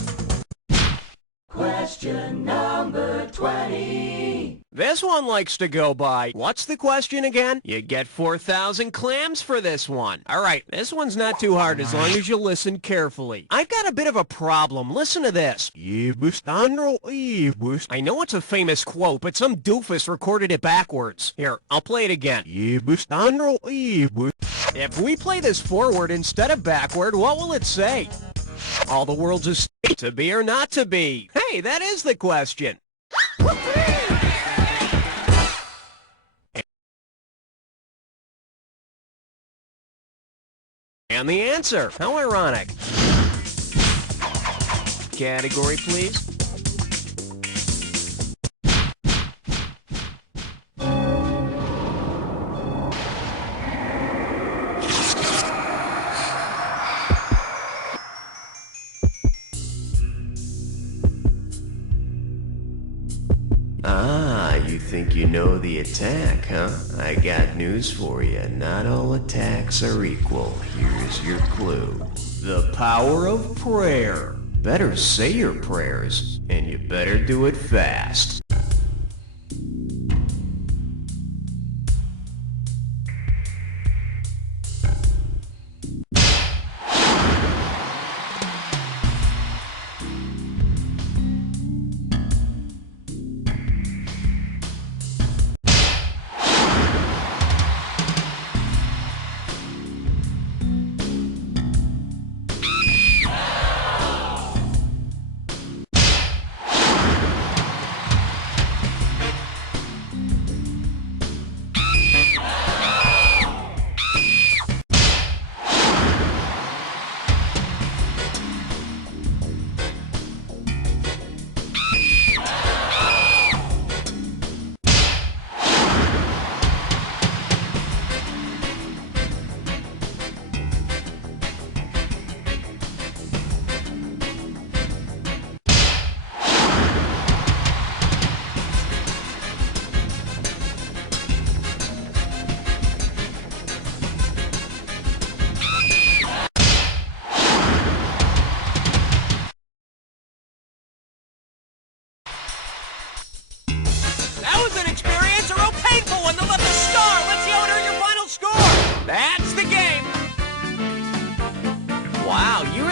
Question number 20. This one likes to go by. What's the question again? You get 4,000 clams for this one. All right, this one's not too hard as long as you listen carefully. I've got a bit of a problem. Listen to this. I know it's a famous quote, but some doofus recorded it backwards. Here, I'll play it again. If we play this forward instead of backward, what will it say? All the world's a state, to be or not to be. Hey, that is the question. And the answer. How ironic. Category, please. Ah, you think you know the attack, huh? I got news for you. Not all attacks are equal. Here's your clue. The power of prayer. Better say your prayers, and you better do it fast.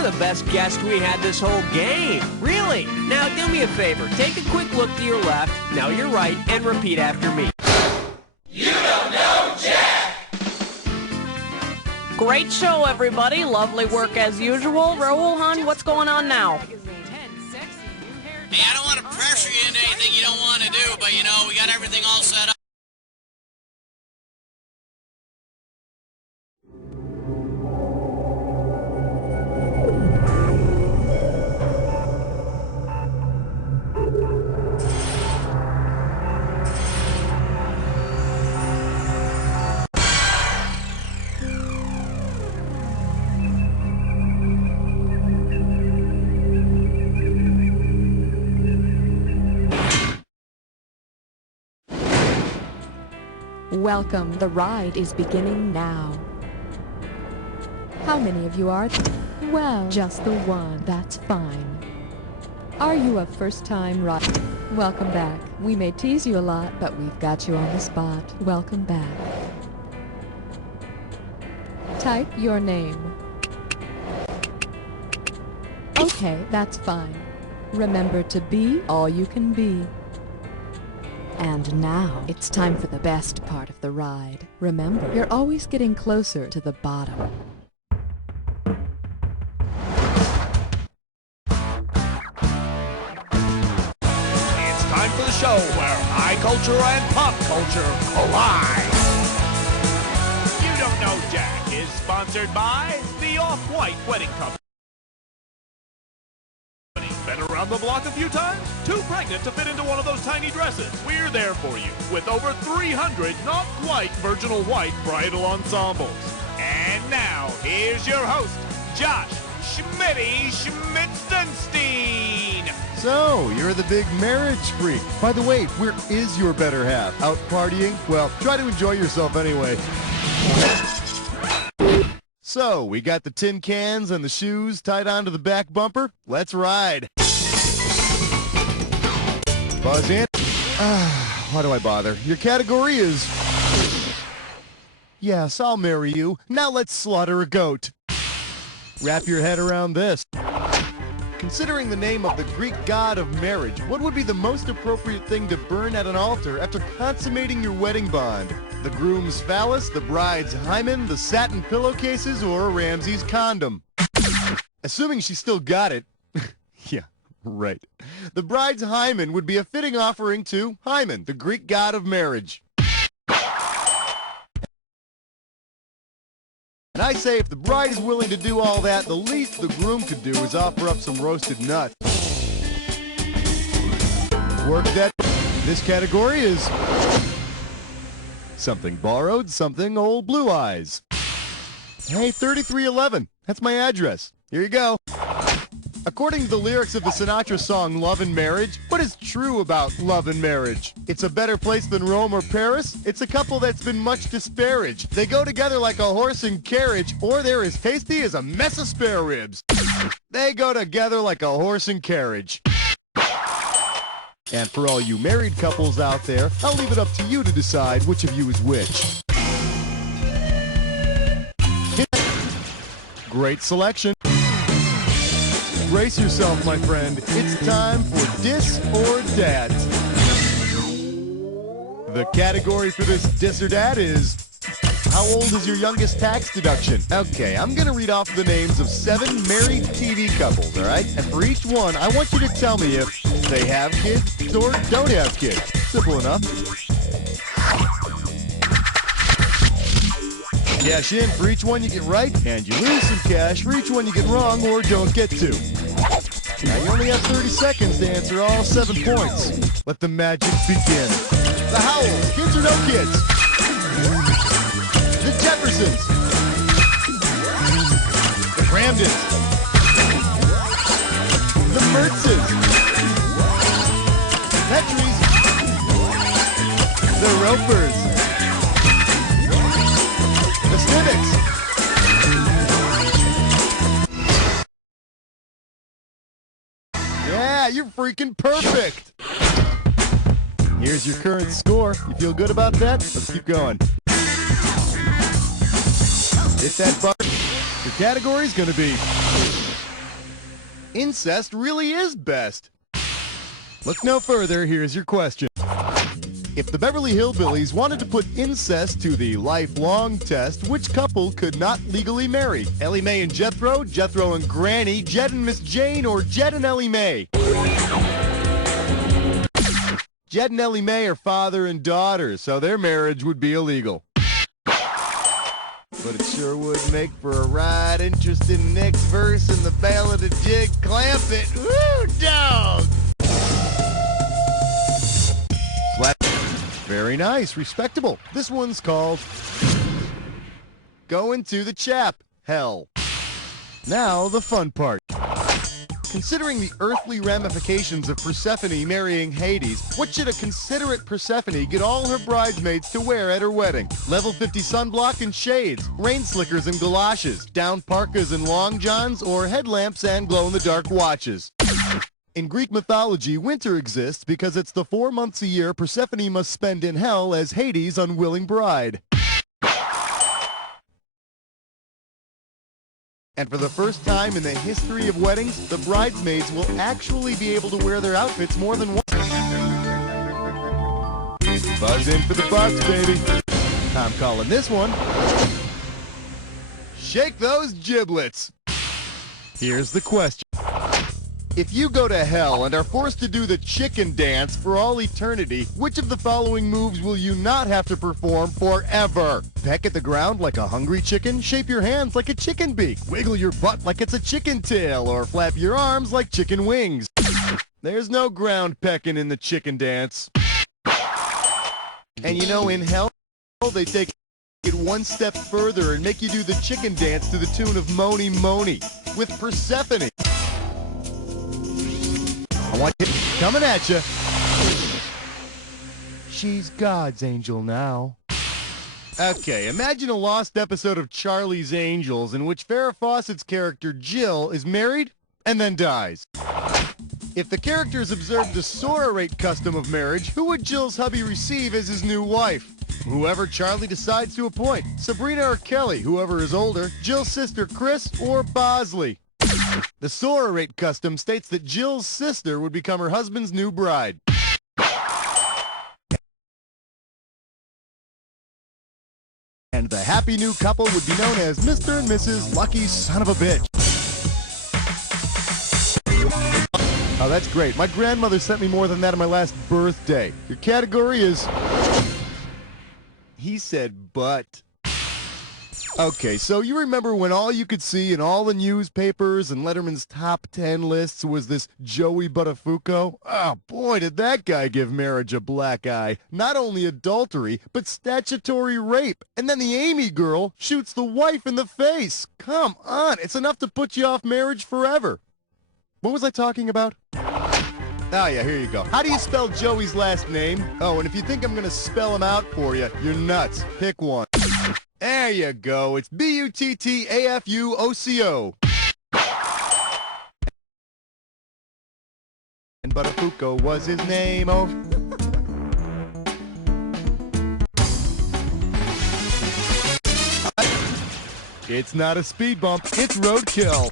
The best guest we had this whole game. Really? Now do me a favor. Take a quick look to your left, now your right, and repeat after me. You don't know Jack! Great show, everybody. Lovely work as usual. Raoul, hon, what's going on now? Hey, I don't want to pressure you into anything you don't want to do, but you know, we got everything all set up. Welcome. The ride is beginning now. How many of you are there? Well, just the one. That's fine. Are you a first-time rider? Welcome back. We may tease you a lot, but we've got you on the spot. Welcome back. Type your name. Okay, that's fine. Remember to be all you can be. And now, it's time for the best part of the ride. Remember, you're always getting closer to the bottom. It's time for the show where high culture and pop culture collide. You Don't Know Jack is sponsored by the Off-White Wedding Company. Been around the block a few times? Too pregnant to fit into one of those tiny dresses? We're there for you with over 300 not quite virginal white bridal ensembles. And now, here's your host, Josh Schmitty Schmitzenstein. So, you're the big marriage freak. By the way, where is your better half? Out partying? Well, try to enjoy yourself anyway. So, we got the tin cans and the shoes tied onto the back bumper. Let's ride. Buzz in. Why do I bother? Your category is... Yes, I'll marry you. Now let's slaughter a goat. Wrap your head around this. Considering the name of the Greek god of marriage, what would be the most appropriate thing to burn at an altar after consummating your wedding bond? The groom's phallus, the bride's hymen, the satin pillowcases, or Ramsey's condom? Assuming she still got it. Yeah, right. The bride's hymen would be a fitting offering to Hymen, the Greek god of marriage. And I say if the bride is willing to do all that, the least the groom could do is offer up some roasted nuts. Work that. This category is something borrowed, something old blue eyes. Hey, 3311. That's my address. Here you go. According to the lyrics of the Sinatra song Love and Marriage, what is true about love and marriage? It's a better place than Rome or Paris. It's a couple that's been much disparaged. They go together like a horse and carriage, or they're as tasty as a mess of spare ribs. They go together like a horse and carriage. And for all you married couples out there, I'll leave it up to you to decide which of you is which. Great selection. Brace yourself, my friend. It's time for Dis or Dat. The category for this Dis or Dat is, how old is your youngest tax deduction? Okay, I'm going to read off the names of 7 married TV couples, all right? And for each one, I want you to tell me if they have kids or don't have kids. Simple enough. Cash in for each one you get right, and you lose some cash for each one you get wrong or don't get to. Now you only have 30 seconds to answer all 7 points. Let the magic begin. The Howells, kids or no kids? The Jeffersons. The Cramdens. The Mertzes. Petries. The Ropers. The Stivicks. Yeah, you're freaking perfect. Here's your current score. You feel good about that? Let's keep going. Hit that button. Your category is going to be incest really is best. Look no further. Here's your question. If the Beverly Hillbillies wanted to put incest to the lifelong test, which couple could not legally marry? Ellie Mae and Jethro, Jethro and Granny, Jed and Miss Jane, or Jed and Ellie Mae? Jed and Ellie Mae are father and daughter, so their marriage would be illegal. But it sure would make for a ride. Interest in next verse in the Ballad of Jig. Clamp it. Woo, dog! Slap. Very nice. Respectable. This one's called Going to the Chap. Hell. Now, the fun part. Considering the earthly ramifications of Persephone marrying Hades, what should a considerate Persephone get all her bridesmaids to wear at her wedding? Level 50 sunblock and shades, rain slickers and galoshes, down parkas and long johns, or headlamps and glow-in-the-dark watches? In Greek mythology, winter exists because it's the 4 months a year Persephone must spend in hell as Hades' unwilling bride. And for the first time in the history of weddings, the bridesmaids will actually be able to wear their outfits more than once. Buzz in for the bucks, baby. I'm calling this one Shake Those Giblets. Here's the question. If you go to hell and are forced to do the chicken dance for all eternity, which of the following moves will you not have to perform forever? Peck at the ground like a hungry chicken, shape your hands like a chicken beak, wiggle your butt like it's a chicken tail, or flap your arms like chicken wings. There's no ground pecking in the chicken dance. And you know, in hell, they take it one step further and make you do the chicken dance to the tune of Moni Moni with Persephone. I want you coming at you. She's God's angel now. Okay, imagine a lost episode of Charlie's Angels in which Farrah Fawcett's character Jill is married and then dies. If the characters observed the sororate custom of marriage, who would Jill's hubby receive as his new wife? Whoever Charlie decides to appoint. Sabrina or Kelly, whoever is older, Jill's sister Chris or Bosley. The sororate custom states that Jill's sister would become her husband's new bride. And the happy new couple would be known as Mr. and Mrs. Lucky Son of a Bitch. Oh, that's great. My grandmother sent me more than that on my last birthday. Your category is... He said butt. Okay, so you remember when all you could see in all the newspapers and Letterman's top 10 lists was this Joey Buttafuoco? Oh, boy, did that guy give marriage a black eye. Not only adultery, but statutory rape. And then the Amy girl shoots the wife in the face. Come on, it's enough to put you off marriage forever. What was I talking about? Oh, yeah, here you go. How do you spell Joey's last name? Oh, and if you think I'm going to spell him out for you, you're nuts. Pick one. There you go. It's B-U-T-T-A-F-U-O-C-O. And Buttafuoco was his name. Oh. It's not a speed bump. It's roadkill.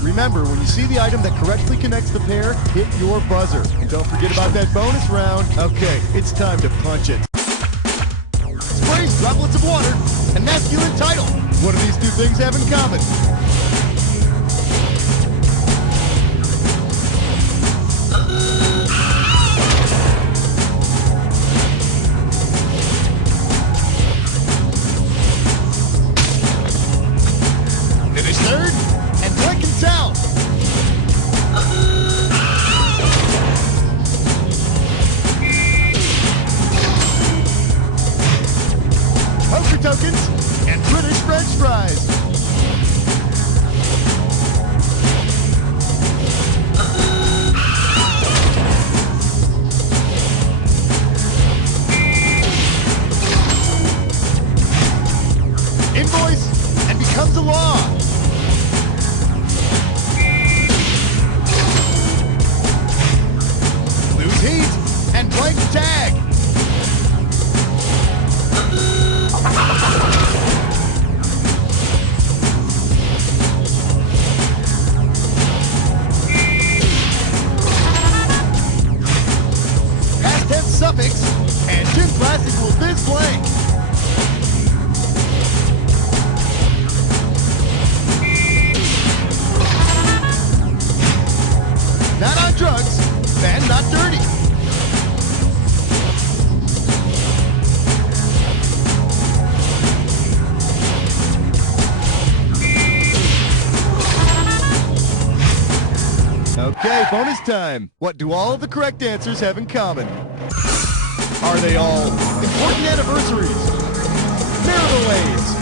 Remember, when you see the item that correctly connects the pair, hit your buzzer. And don't forget about that bonus round. Okay, it's time to punch it. Sprays droplets of water and masculine title. What do these two things have in common? Finish third and blank and towel. Poker tokens and British French fries. Invoice and becomes a law. Lose heat and blank tag. Past tense suffix and gym class equals biz blank. Not on drugs and not dirty. Okay, bonus time. What do all of the correct answers have in common? Are they all important anniversaries, marital aids,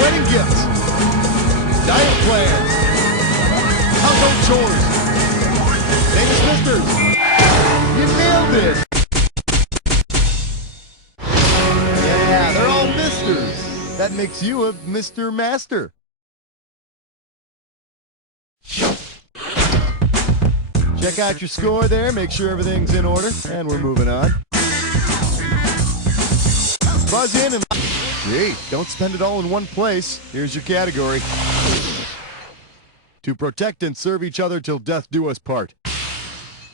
wedding gifts, diet plans, household chores, famous misters? You nailed it. Yeah, they're all misters. That makes you a Mr. Master. Check out your score there, make sure everything's in order, and we're moving on. Buzz in and... Gee, don't spend it all in one place. Here's your category. To protect and serve each other till death do us part.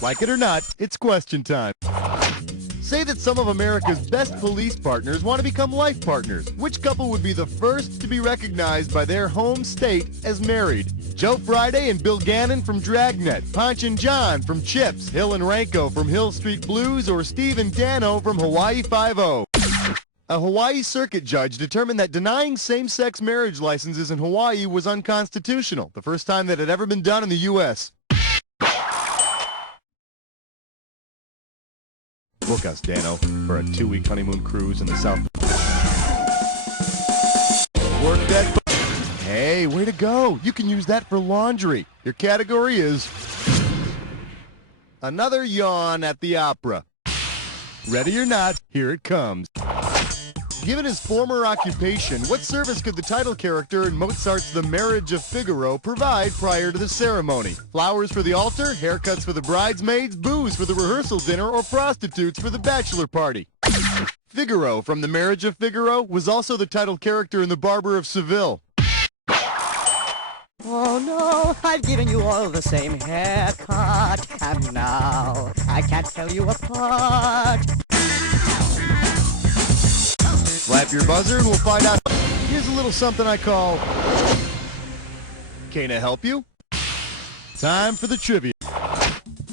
Like it or not, it's question time. Say that some of America's best police partners want to become life partners. Which couple would be the first to be recognized by their home state as married? Joe Friday and Bill Gannon from Dragnet, Ponch and John from Chips, Hill and Ranko from Hill Street Blues, or Steve and Dano from Hawaii Five-0. A Hawaii circuit judge determined that denying same-sex marriage licenses in Hawaii was unconstitutional, the first time that it had ever been done in the U.S. Book us, Dano, for a 2-week honeymoon cruise in the South. Work that. Hey, way to go. You can use that for laundry. Your category is Another yawn at the opera. Ready or not, here it comes. Given his former occupation, what service could the title character in Mozart's The Marriage of Figaro provide prior to the ceremony? Flowers for the altar, haircuts for the bridesmaids, booze for the rehearsal dinner, or prostitutes for the bachelor party? Figaro from The Marriage of Figaro was also the title character in The Barber of Seville. Oh no, I've given you all the same haircut, and now I can't tell you apart. Slap your buzzer and we'll find out. Here's a little something I call... Can I help you? Time for the trivia.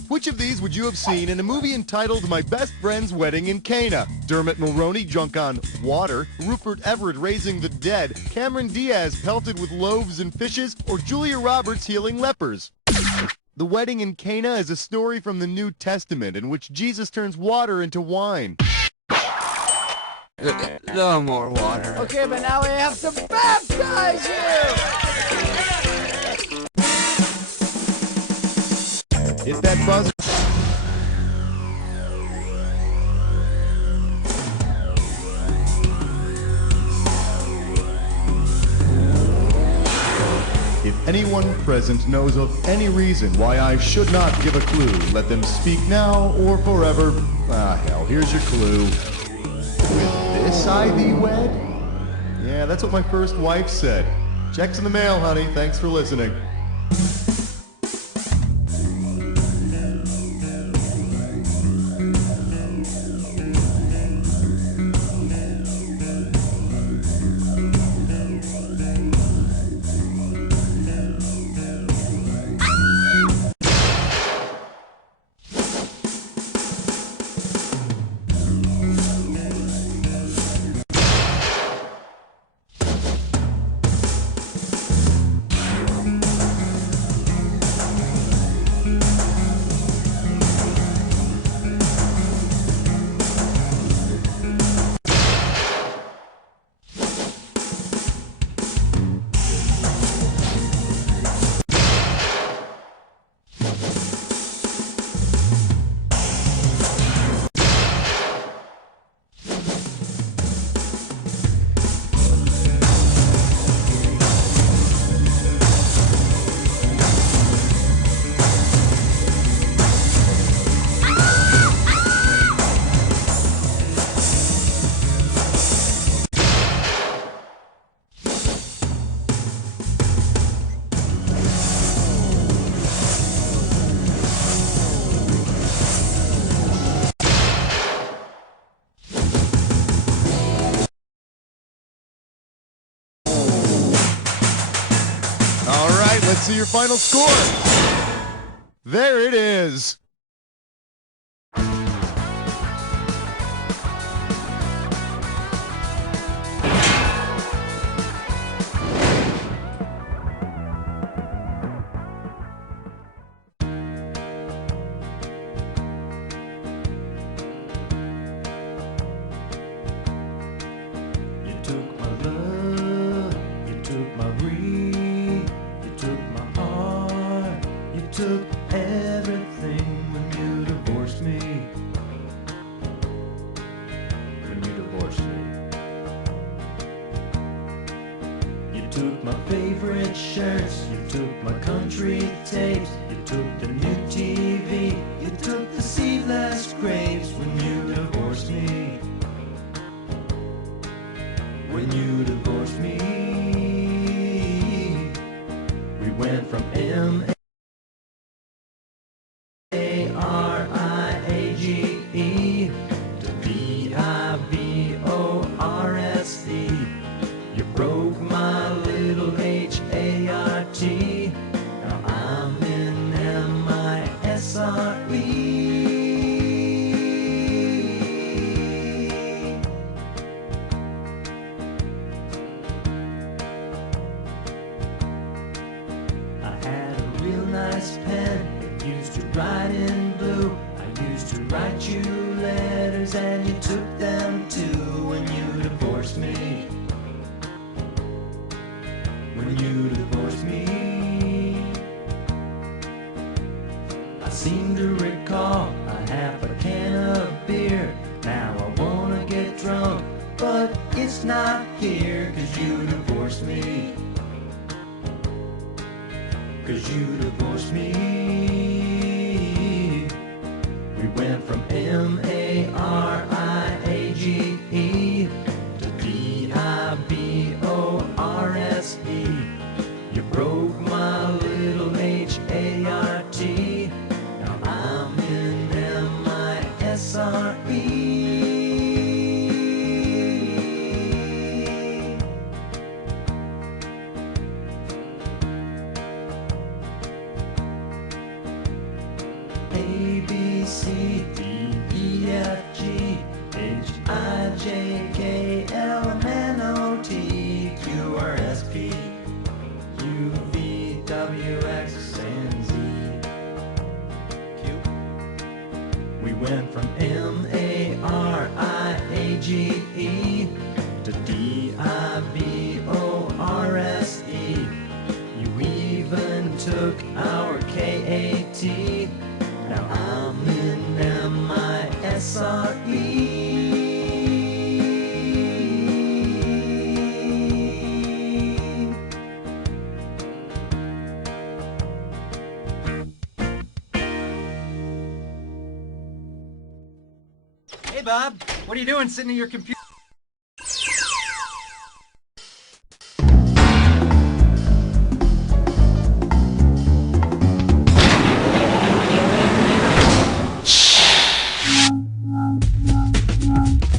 Which of these would you have seen in a movie entitled My Best Friend's Wedding in Cana? Dermot Mulroney drunk on water, Rupert Everett raising the dead, Cameron Diaz pelted with loaves and fishes, or Julia Roberts healing lepers? The Wedding in Cana is a story from the New Testament in which Jesus turns water into wine. No more water. Okay, but now we have to baptize you! Hit that buzzer. If anyone present knows of any reason why I should not give a clue, let them speak now or forever. Ah, hell, here's your clue. With this I thee wed? Yeah, that's what my first wife said. Check's in the mail, honey. Thanks for listening. Let's see your final score. There it is. Took everything when you divorced me. When you divorced me. You took my favorite shirts. You took my country tapes. You took the new TV. You took the seedless grapes when you divorced me. When you divorced me. We went from M-A-R-I-A-G-E to V-I-V-O-R-S-E. You broke my little H-A-R-T. Now I'm in M-I-S-R-E. I had a real nice pen. It used to write in blue. I used to write you letters and you took them too when you divorced me. When you divorced me. I seem to recall 'cause you divorced me. We went from M-A-R-I-A-G-E to D-I-B-O-R-S-E. You broke my little H-A-R-T. Now I'm in M-I-S-R-E. A-B-C-D-E-F-G-H-I-J-K-L-M-N-O-T-Q-R-S-P-U-V-W-X and Z. We went from M-A-R-I-A-G-E to D-I-B-O-R-S-E. You even took our K-A-T. Now I'm in M-I-S-R-E. Hey, Bob. What are you doing sitting at your computer?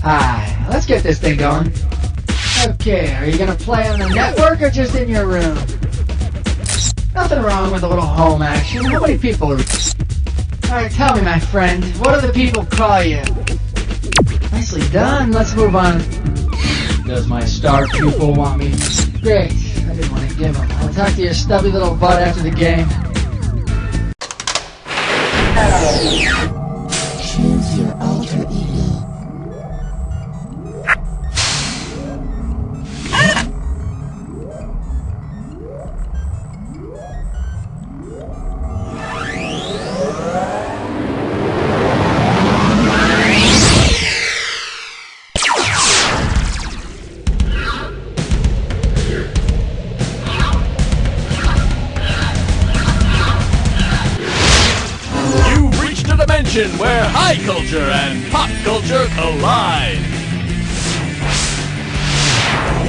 Hi, let's get this thing going. Okay, are you gonna play on the network or just in your room? Nothing wrong with a little home action. How many people are... Alright, tell me, my friend, what do the people call you? Nicely done, let's move on. Does my star pupil want me? Great, I didn't want to give him. I'll talk to your stubby little butt after the game. Choose your alter ego. Where high culture and pop culture collide.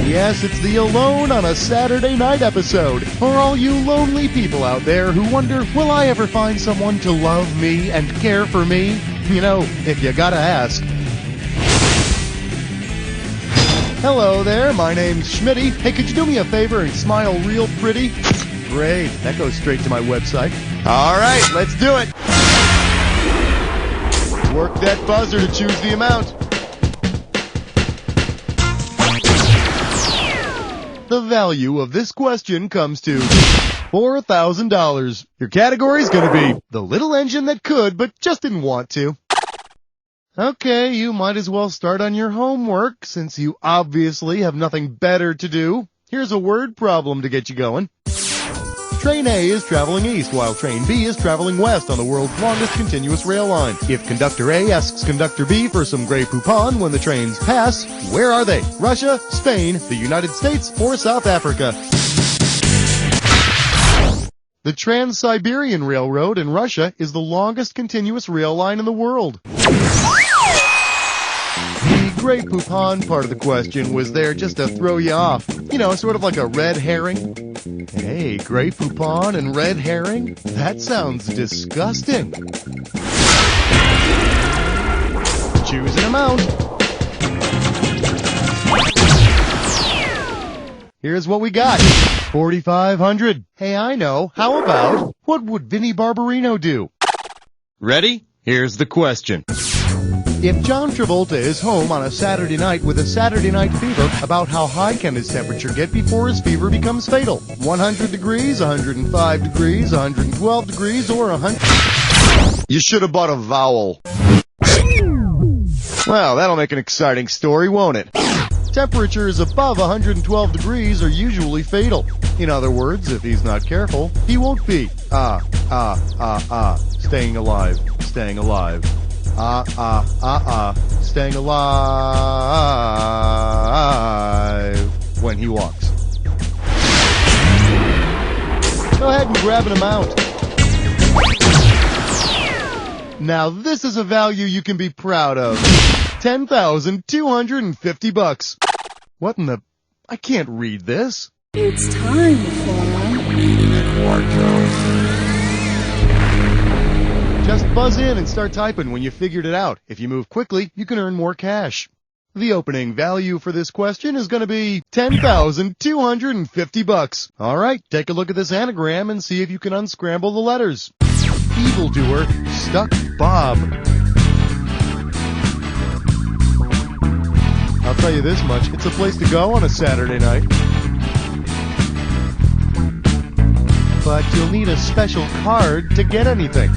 Yes, it's the Alone on a Saturday Night episode. For all you lonely people out there who wonder, will I ever find someone to love me and care for me? You know, if you gotta ask. Hello there, my name's Schmitty. Hey, could you do me a favor and smile real pretty? Great, that goes straight to my website. All right, let's do it. Work that buzzer to choose the amount. The value of this question comes to $4,000. Your category is going to be the little engine that could but just didn't want to. Okay, you might as well start on your homework since you obviously have nothing better to do. Here's a word problem to get you going. Train A is traveling east, while Train B is traveling west on the world's longest continuous rail line. If Conductor A asks Conductor B for some Grey Poupon when the trains pass, where are they? Russia, Spain, the United States, or South Africa? The Trans-Siberian Railroad in Russia is the longest continuous rail line in the world. The Grey Poupon part of the question was there just to throw you off. You know, sort of like a red herring. Hey, Grey Poupon and red herring? That sounds disgusting. Choose an amount. Here's what we got. $4,500. Hey, I know. How about, what would Vinnie Barbarino do? Ready? Here's the question. If John Travolta is home on a Saturday night with a Saturday night fever, about how high can his temperature get before his fever becomes fatal? 100 degrees, 105 degrees, 112 degrees, or 100... You should have bought a vowel. Well, that'll make an exciting story, won't it? Temperatures above 112 degrees are usually fatal. In other words, if he's not careful, he won't be. Staying alive, staying alive. Staying alive when he walks. Go ahead, ahead and grab an amount. Now this is a value you can be proud of. $10,250. What in the... I can't read this. It's time for... Just buzz in and start typing when you figured it out. If you move quickly, you can earn more cash. The opening value for this question is going to be $10,250. All right, take a look at this anagram and see if you can unscramble the letters. Evildoer stuck Bob. I'll tell you this much, it's a place to go on a Saturday night. But you'll need a special card to get anything.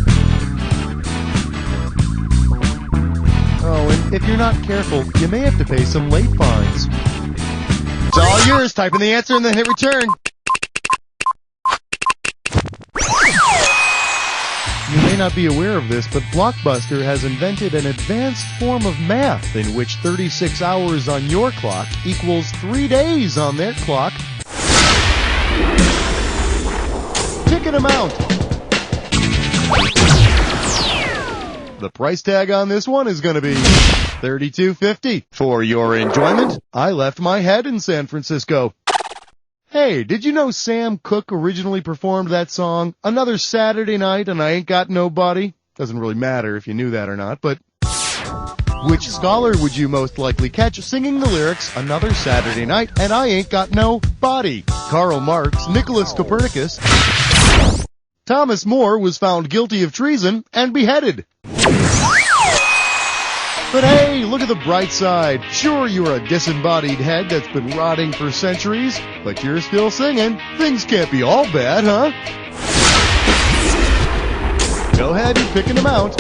Oh, and if you're not careful, you may have to pay some late fines. It's all yours. Type in the answer and then hit return. You may not be aware of this, but Blockbuster has invented an advanced form of math in which 36 hours on your clock equals 3 days on their clock. Ticket amount. The price tag on this one is going to be $32.50. For your enjoyment, I left my head in San Francisco. Hey, did you know Sam Cooke originally performed that song, Another Saturday Night and I Ain't Got Nobody? Doesn't really matter if you knew that or not, but... Which scholar would you most likely catch singing the lyrics, Another Saturday Night and I Ain't Got No Body? Karl Marx, Nicholas Copernicus... Thomas More was found guilty of treason and beheaded. But hey, look at the bright side. Sure, you're a disembodied head that's been rotting for centuries, but you're still singing. Things can't be all bad, huh? Go ahead and pick an amount.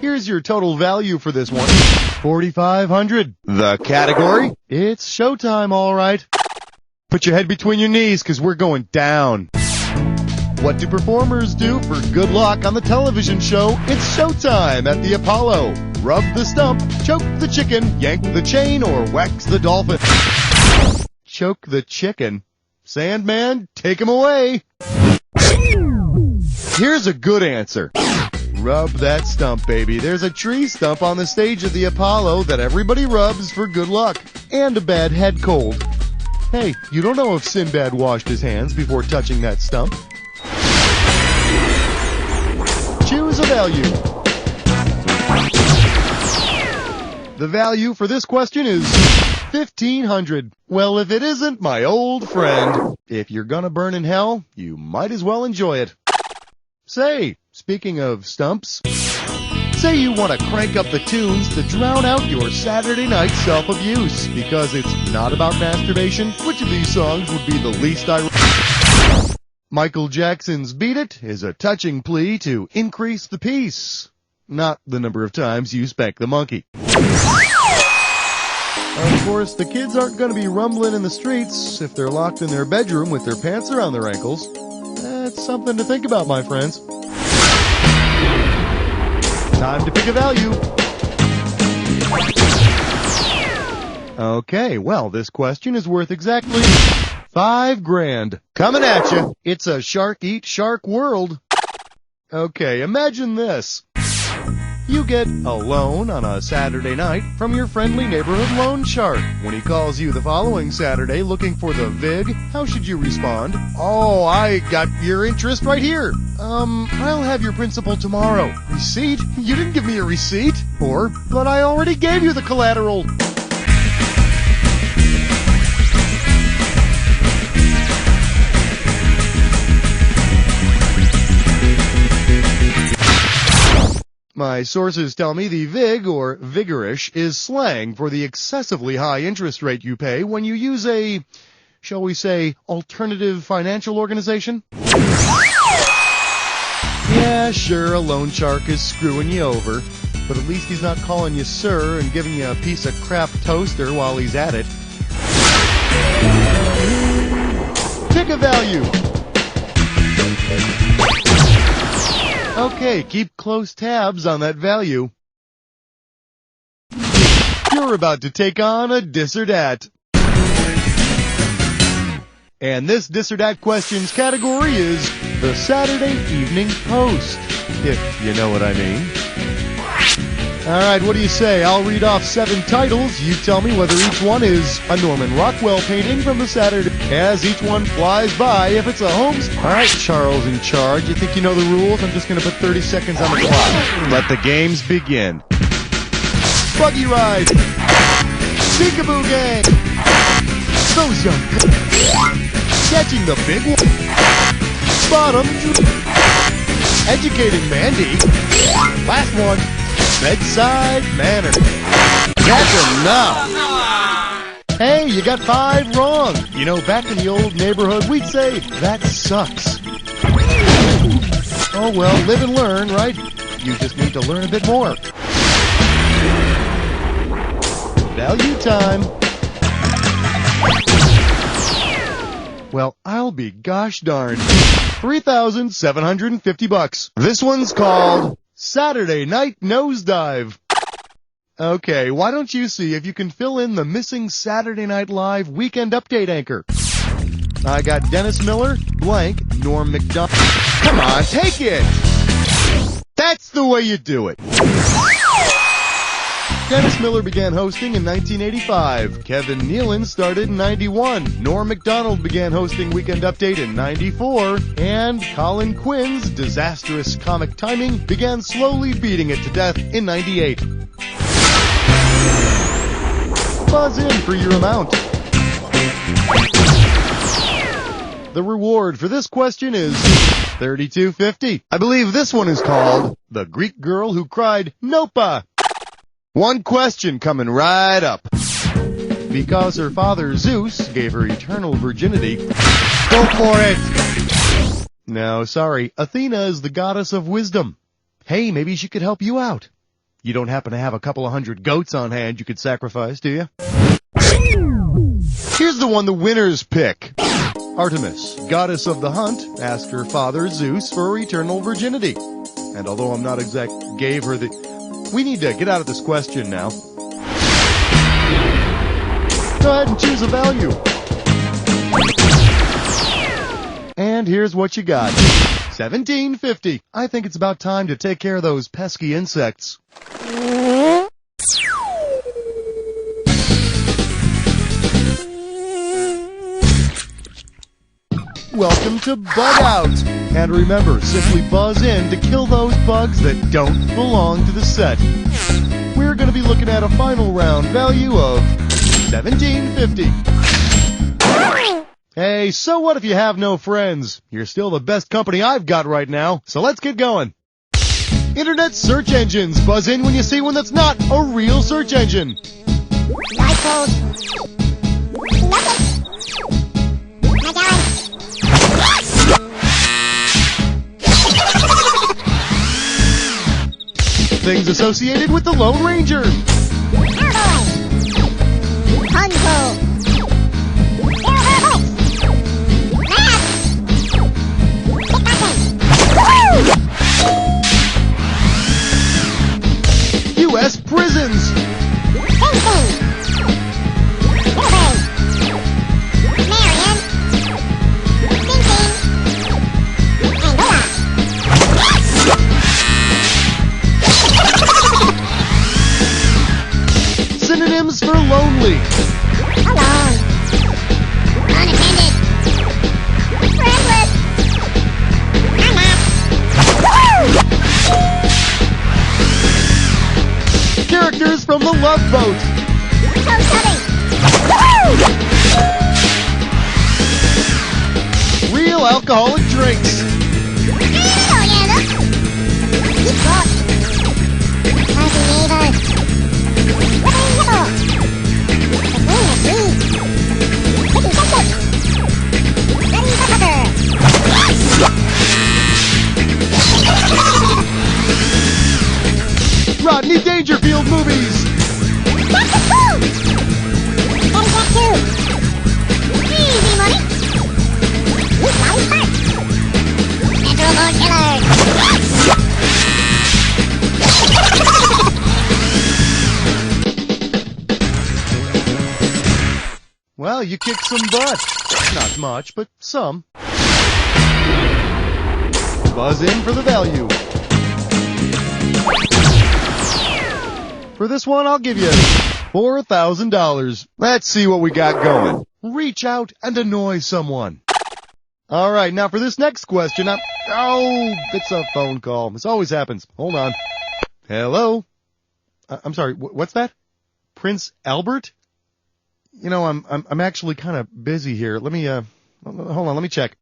Here's your total value for this one. $4,500. The category? It's showtime, all right. Put your head between your knees, because we're going down. What do performers do for good luck on the television show It's Showtime at the Apollo? Rub the stump, choke the chicken, yank the chain, or wax the dolphin? Choke the chicken. Sandman, take him away. Here's a good answer. Rub that stump, baby. There's a tree stump on the stage of the Apollo that everybody rubs for good luck and a bad head cold. Hey, you don't know if Sinbad washed his hands before touching that stump. Choose a value. The value for this question is $1,500. Well, if it isn't my old friend, if you're gonna burn in hell, you might as well enjoy it. Say, speaking of stumps, say you want to crank up the tunes to drown out your Saturday night self-abuse because it's not about masturbation. Which of these songs would be the least ironic? Michael Jackson's Beat It is a touching plea to increase the peace, not the number of times you spank the monkey. Of course, the kids aren't going to be rumbling in the streets if they're locked in their bedroom with their pants around their ankles. That's something to think about, my friends. Time to pick a value. Okay, well, this question is worth exactly $5,000. Coming at you. It's a shark eat shark world. Okay, imagine this. You get a loan on a Saturday night from your friendly neighborhood loan shark. When he calls you the following Saturday looking for the VIG, how should you respond? Oh, I got your interest right here. I'll have your principal tomorrow. Receipt? You didn't give me a receipt. Or, but I already gave you the collateral. My sources tell me the VIG, or vigorish, is slang for the excessively high interest rate you pay when you use a, shall we say, alternative financial organization? Yeah, sure, a loan shark is screwing you over, but at least he's not calling you sir and giving you a piece of crap toaster while he's at it. Pick a value. Okay, keep close tabs on that value. You're about to take on a dis or dat. And this Dis or Dat Questions category is the Saturday Evening Post, if you know what I mean. All right, what do you say? I'll read off 7 titles. You tell me whether each one is a Norman Rockwell painting from the Saturday. As each one flies by, if it's a Holmes... All right, Charles in charge. You think you know the rules? I'm just going to put 30 seconds on the clock. Let the games begin. Buggy Ride. Peekaboo Gang. Those young... Catching the big one. Bottom. Educating Mandy. Last one. Bedside Manor. That's enough. Hey, you got 5 wrong. You know, back in the old neighborhood, we'd say, that sucks. Oh, well, live and learn, right? You just need to learn a bit more. Value time. Well, I'll be gosh darned. $3,750. This one's called Saturday Night Nosedive. Okay, why don't you see if you can fill in the missing Saturday Night Live Weekend Update anchor? I got Dennis Miller, blank, Norm Macdonald. Come on, take it! That's the way you do it. Dennis Miller began hosting in 1985. Kevin Nealon started in 91. Norm Macdonald began hosting Weekend Update in 94. And Colin Quinn's disastrous comic timing began slowly beating it to death in 98. Buzz in for your amount. The reward for this question is $32.50. I believe this one is called The Greek Girl Who Cried Nopa. One question coming right up. Because her father Zeus gave her eternal virginity. Go for it! No, sorry. Athena is the goddess of wisdom. Hey, maybe she could help you out. You don't happen to have a couple of 100 goats on hand you could sacrifice, do you? Here's the one the winners pick. Artemis, goddess of the hunt, asked her father Zeus for her eternal virginity. And although I'm not exact, gave her the... We need to get out of this question now. Go ahead and choose a value. And here's what you got. $17.50. I think it's about time to take care of those pesky insects. Welcome to Bug Out. And remember, simply buzz in to kill those bugs that don't belong to the set. We're going to be looking at a final round value of $17.50. Hey, so what if you have no friends? You're still the best company I've got right now, so let's get going. Internet search engines. Buzz in when you see one that's not a real search engine. Things associated with the Lone Ranger. U.S. prisons. Synonyms for lonely. Alone. Unattended. Friendless. I'm out. Characters from the Love Boat. Real alcoholic drinks. Rodney Dangerfield movies. you kicked some butt. Not much, but some. Buzz in for the value. For this one, I'll give you $4,000. Let's see what we got going. Reach out and annoy someone. All right, now for this next question, it's a phone call. This always happens. Hold on. Hello? I'm sorry, what's that? Prince Albert? You know, I'm actually kind of busy here. Let me, hold on, let me check.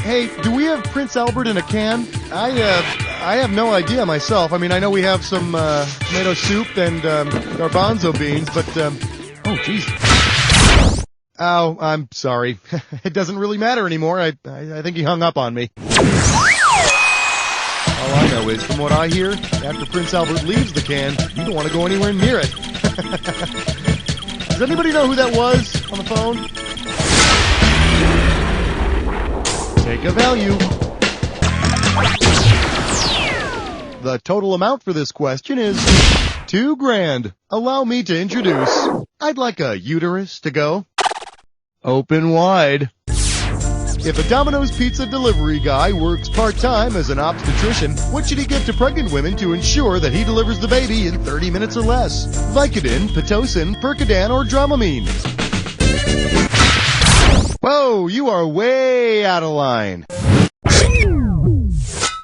Hey, do we have Prince Albert in a can? I have no idea myself. I mean, I know we have some, tomato soup and, garbanzo beans, but, oh, jeez. Oh, I'm sorry. It doesn't really matter anymore. I think he hung up on me. All I know is, from what I hear, after Prince Albert leaves the can, you don't want to go anywhere near it. Does anybody know who that was on the phone? Take a value. The total amount for this question is $2,000. Allow me to introduce. I'd like a uterus to go. Open wide. If a Domino's pizza delivery guy works part-time as an obstetrician, what should he give to pregnant women to ensure that he delivers the baby in 30 minutes or less? Vicodin, Pitocin, Percodan, or Dramamine? Whoa, you are way out of line.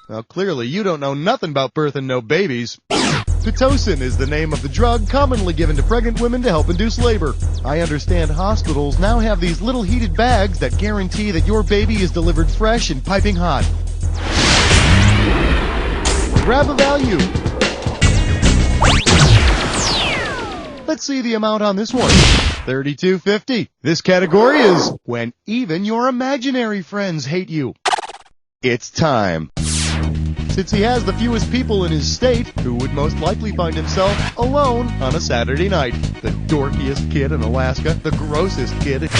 Well, clearly you don't know nothing about birth and no babies. Pitocin is the name of the drug commonly given to pregnant women to help induce labor. I understand hospitals now have these little heated bags that guarantee that your baby is delivered fresh and piping hot. Grab a value. Let's see the amount on this one. $32.50. This category is when even your imaginary friends hate you. It's time. Since he has the fewest people in his state, who would most likely find himself alone on a Saturday night? The dorkiest kid in Alaska, the grossest kid.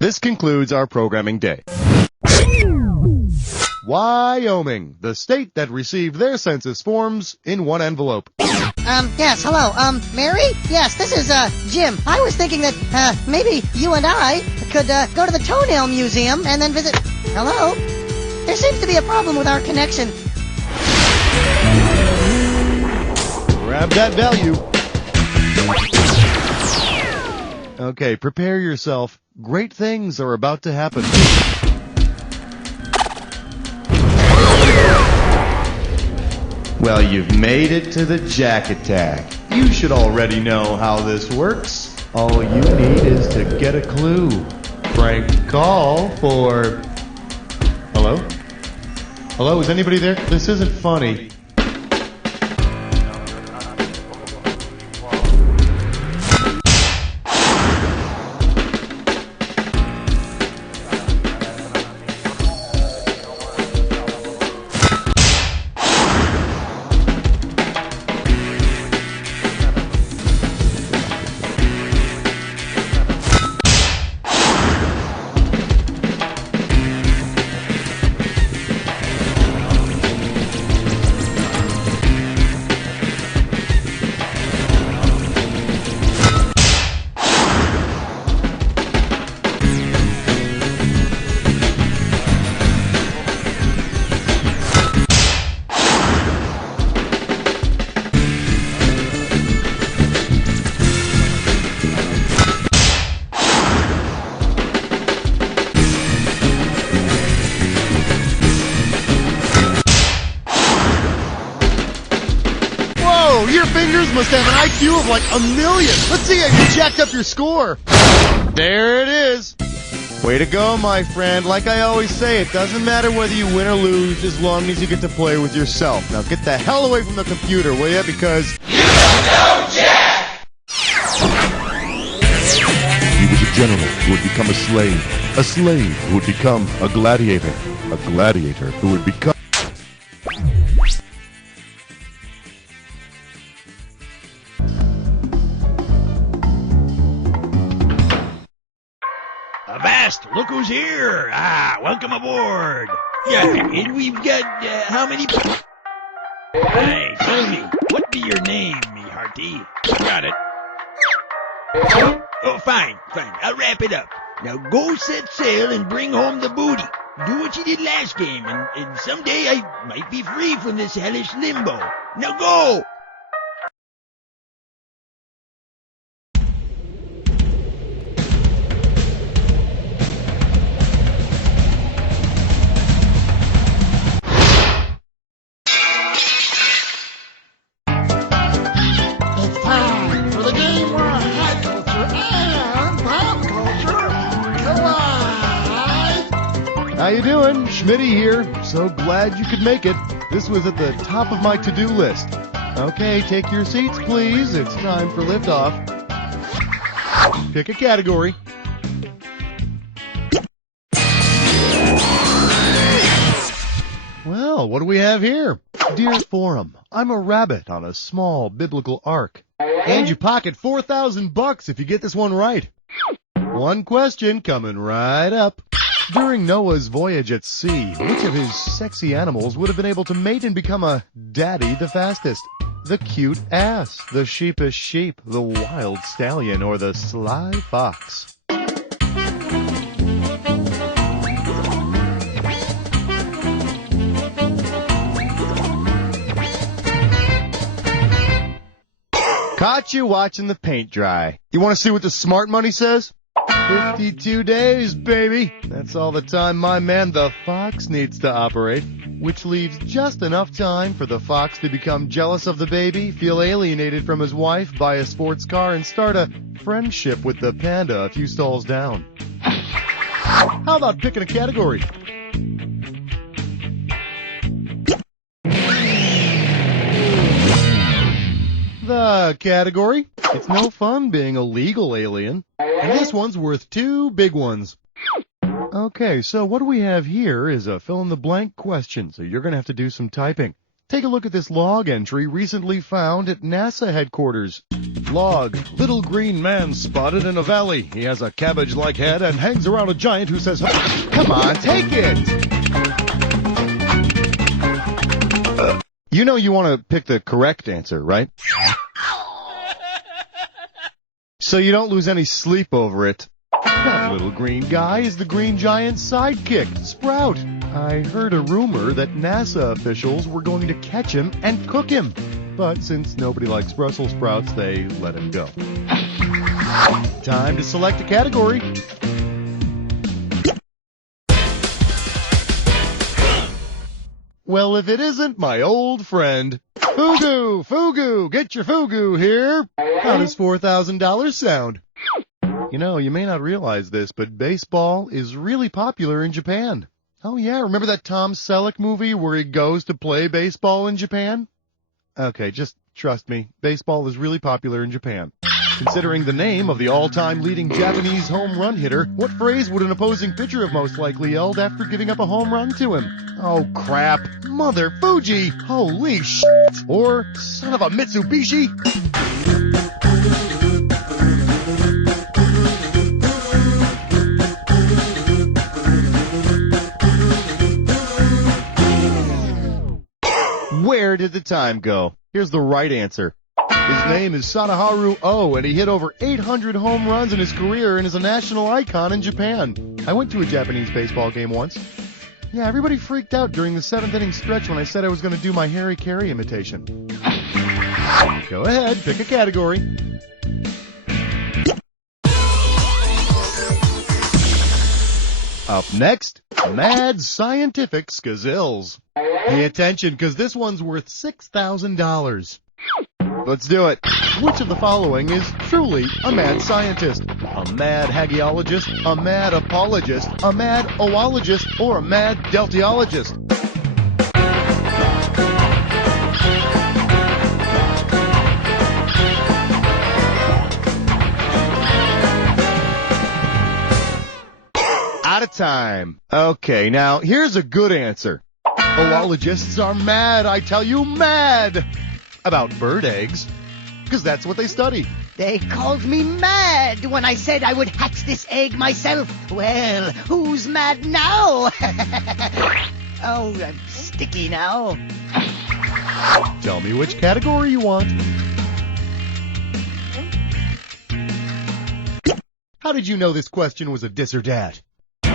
This concludes our programming day. Wyoming, the state that received their census forms in one envelope. Yes, hello. Mary? Yes, this is, Jim. I was thinking that, maybe you and I could, go to the Toenail Museum and then visit... Hello? There seems to be a problem with our connection. Grab that value. Okay, prepare yourself. Great things are about to happen. Well, you've made it to the Jack Attack. You should already know how this works. All you need is to get a clue. Prank call for... Hello? Hello, is anybody there? This isn't funny. Your fingers must have an IQ of like 1,000,000. Let's see how you jacked up your score. There it is. Way to go, my friend. Like I always say, it doesn't matter whether you win or lose as long as you get to play with yourself. Now get the hell away from the computer, will you? Because... You don't know Jack! He was a general who would become a slave who would become a gladiator who would become... Avast! Look who's here! Ah, welcome aboard! Yeah, and we've got, how many... Hey, tell me, what be your name, me hearty? Got it. Oh, fine. I'll wrap it up. Now go set sail and bring home the booty. Do what you did last game, and someday I might be free from this hellish limbo. Now go! It's time for the game where high culture and pop culture collide. How you doing? Schmitty here. So glad you could make it. This was at the top of my to-do list. Okay, take your seats, please. It's time for liftoff. Pick a category. Well, what do we have here? Dear Forum, I'm a rabbit on a small biblical ark. And you pocket $4,000 if you get this one right. One question coming right up. During Noah's voyage at sea, which of his sexy animals would have been able to mate and become a daddy the fastest? The cute ass, the sheepish sheep, the wild stallion, or the sly fox? Caught you watching the paint dry. You want to see what the smart money says? 52 days, baby. That's all the time my man the fox needs to operate, which leaves just enough time for the fox to become jealous of the baby, feel alienated from his wife, buy a sports car, and start a friendship with the panda a few stalls down. How about picking a category? The category? It's no fun being a legal alien. And this one's worth 2 big ones. Okay, so what we have here is a fill-in-the-blank question, so you're going to have to do some typing. Take a look at this log entry recently found at NASA headquarters. Log, little green man spotted in a valley. He has a cabbage-like head and hangs around a giant who says, "Come on, take it!" You know you want to pick the correct answer, right? So you don't lose any sleep over it. That little green guy is the green giant's sidekick, Sprout. I heard a rumor that NASA officials were going to catch him and cook him. But since nobody likes Brussels sprouts, they let him go. Time to select a category. Well, if it isn't my old friend, Fugu, get your Fugu here. How does $4,000 sound? You know, you may not realize this, but baseball is really popular in Japan. Oh yeah, remember that Tom Selleck movie where he goes to play baseball in Japan? Okay, just trust me, baseball is really popular in Japan. Considering the name of the all-time leading Japanese home run hitter, what phrase would an opposing pitcher have most likely yelled after giving up a home run to him? Oh crap, Mother Fuji, holy shit, or son of a Mitsubishi? Where did the time go? Here's the right answer. His name is Sadaharu Oh, and he hit over 800 home runs in his career and is a national icon in Japan. I went to a Japanese baseball game once. Yeah, everybody freaked out during the 7th inning stretch when I said I was going to do my Harry Carey imitation. Go ahead, pick a category. Up next, Mad Scientific Skazills. Pay attention, because this one's worth $6,000. Let's do it. Which of the following is truly a mad scientist? A mad hagiologist, a mad apologist, a mad oologist, or a mad deltiologist? Out of time. Okay, now here's a good answer. Oologists are mad, I tell you, mad! About bird eggs, because that's what they study. They called me mad when I said I would hatch this egg myself. Well, who's mad now? Oh, I'm sticky now. Tell me which category you want. How did you know this question was a dis or dat? The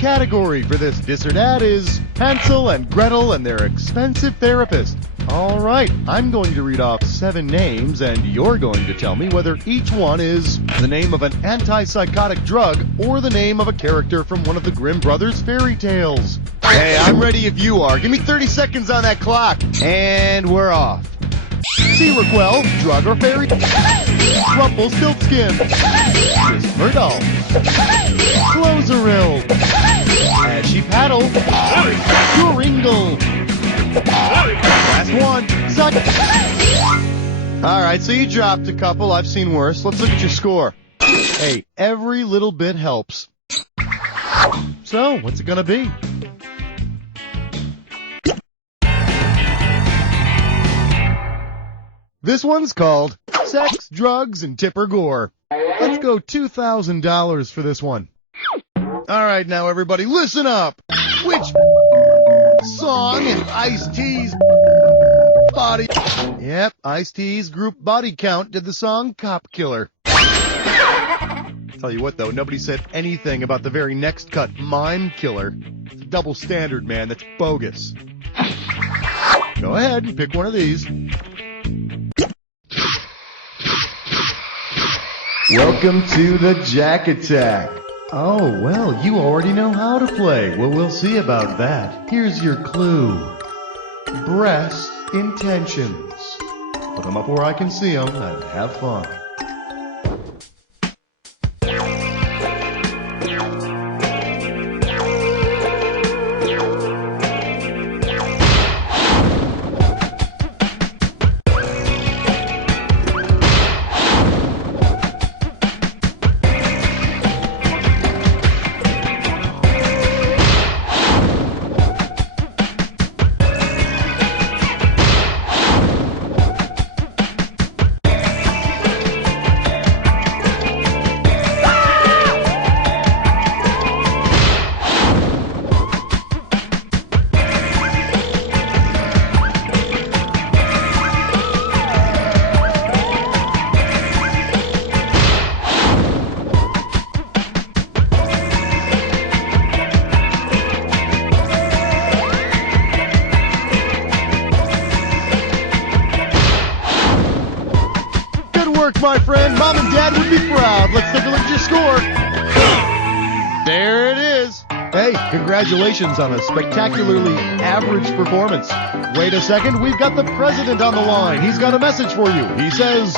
category for this dis or dat is Hansel and Gretel and their expensive therapist. All right, I'm going to read off 7 names, and you're going to tell me whether each one is the name of an antipsychotic drug or the name of a character from one of the Grimm Brothers fairy tales. Hey, I'm ready if you are. Give me 30 seconds on that clock. And we're off. Seaward, drug or fairy? Rumpelstiltskin. Myrtle. Closerill. As she paddle. Joringle. Last one. Suck. All right, so you dropped a couple. I've seen worse. Let's look at your score. Hey, every little bit helps. So, what's it gonna be? This one's called Sex, Drugs, and Tipper Gore. Let's go $2,000 for this one. All right, now everybody, listen up. Which song in Ice-T's body? Yep, Ice-T's group Body Count did the song Cop Killer. Tell you what, though, nobody said anything about the very next cut, Mime Killer. It's a double standard, man. That's bogus. Go ahead and pick one of these. Welcome to the Jack Attack. Oh, well, you already know how to play. Well, we'll see about that. Here's your clue. Breast intentions. Put them up where I can see them and have fun. My friend, Mom and Dad would be proud. Let's take a look at your score. There it is. Hey, congratulations on a spectacularly average performance. Wait a second, we've got the president on the line. He's got a message for you. He says,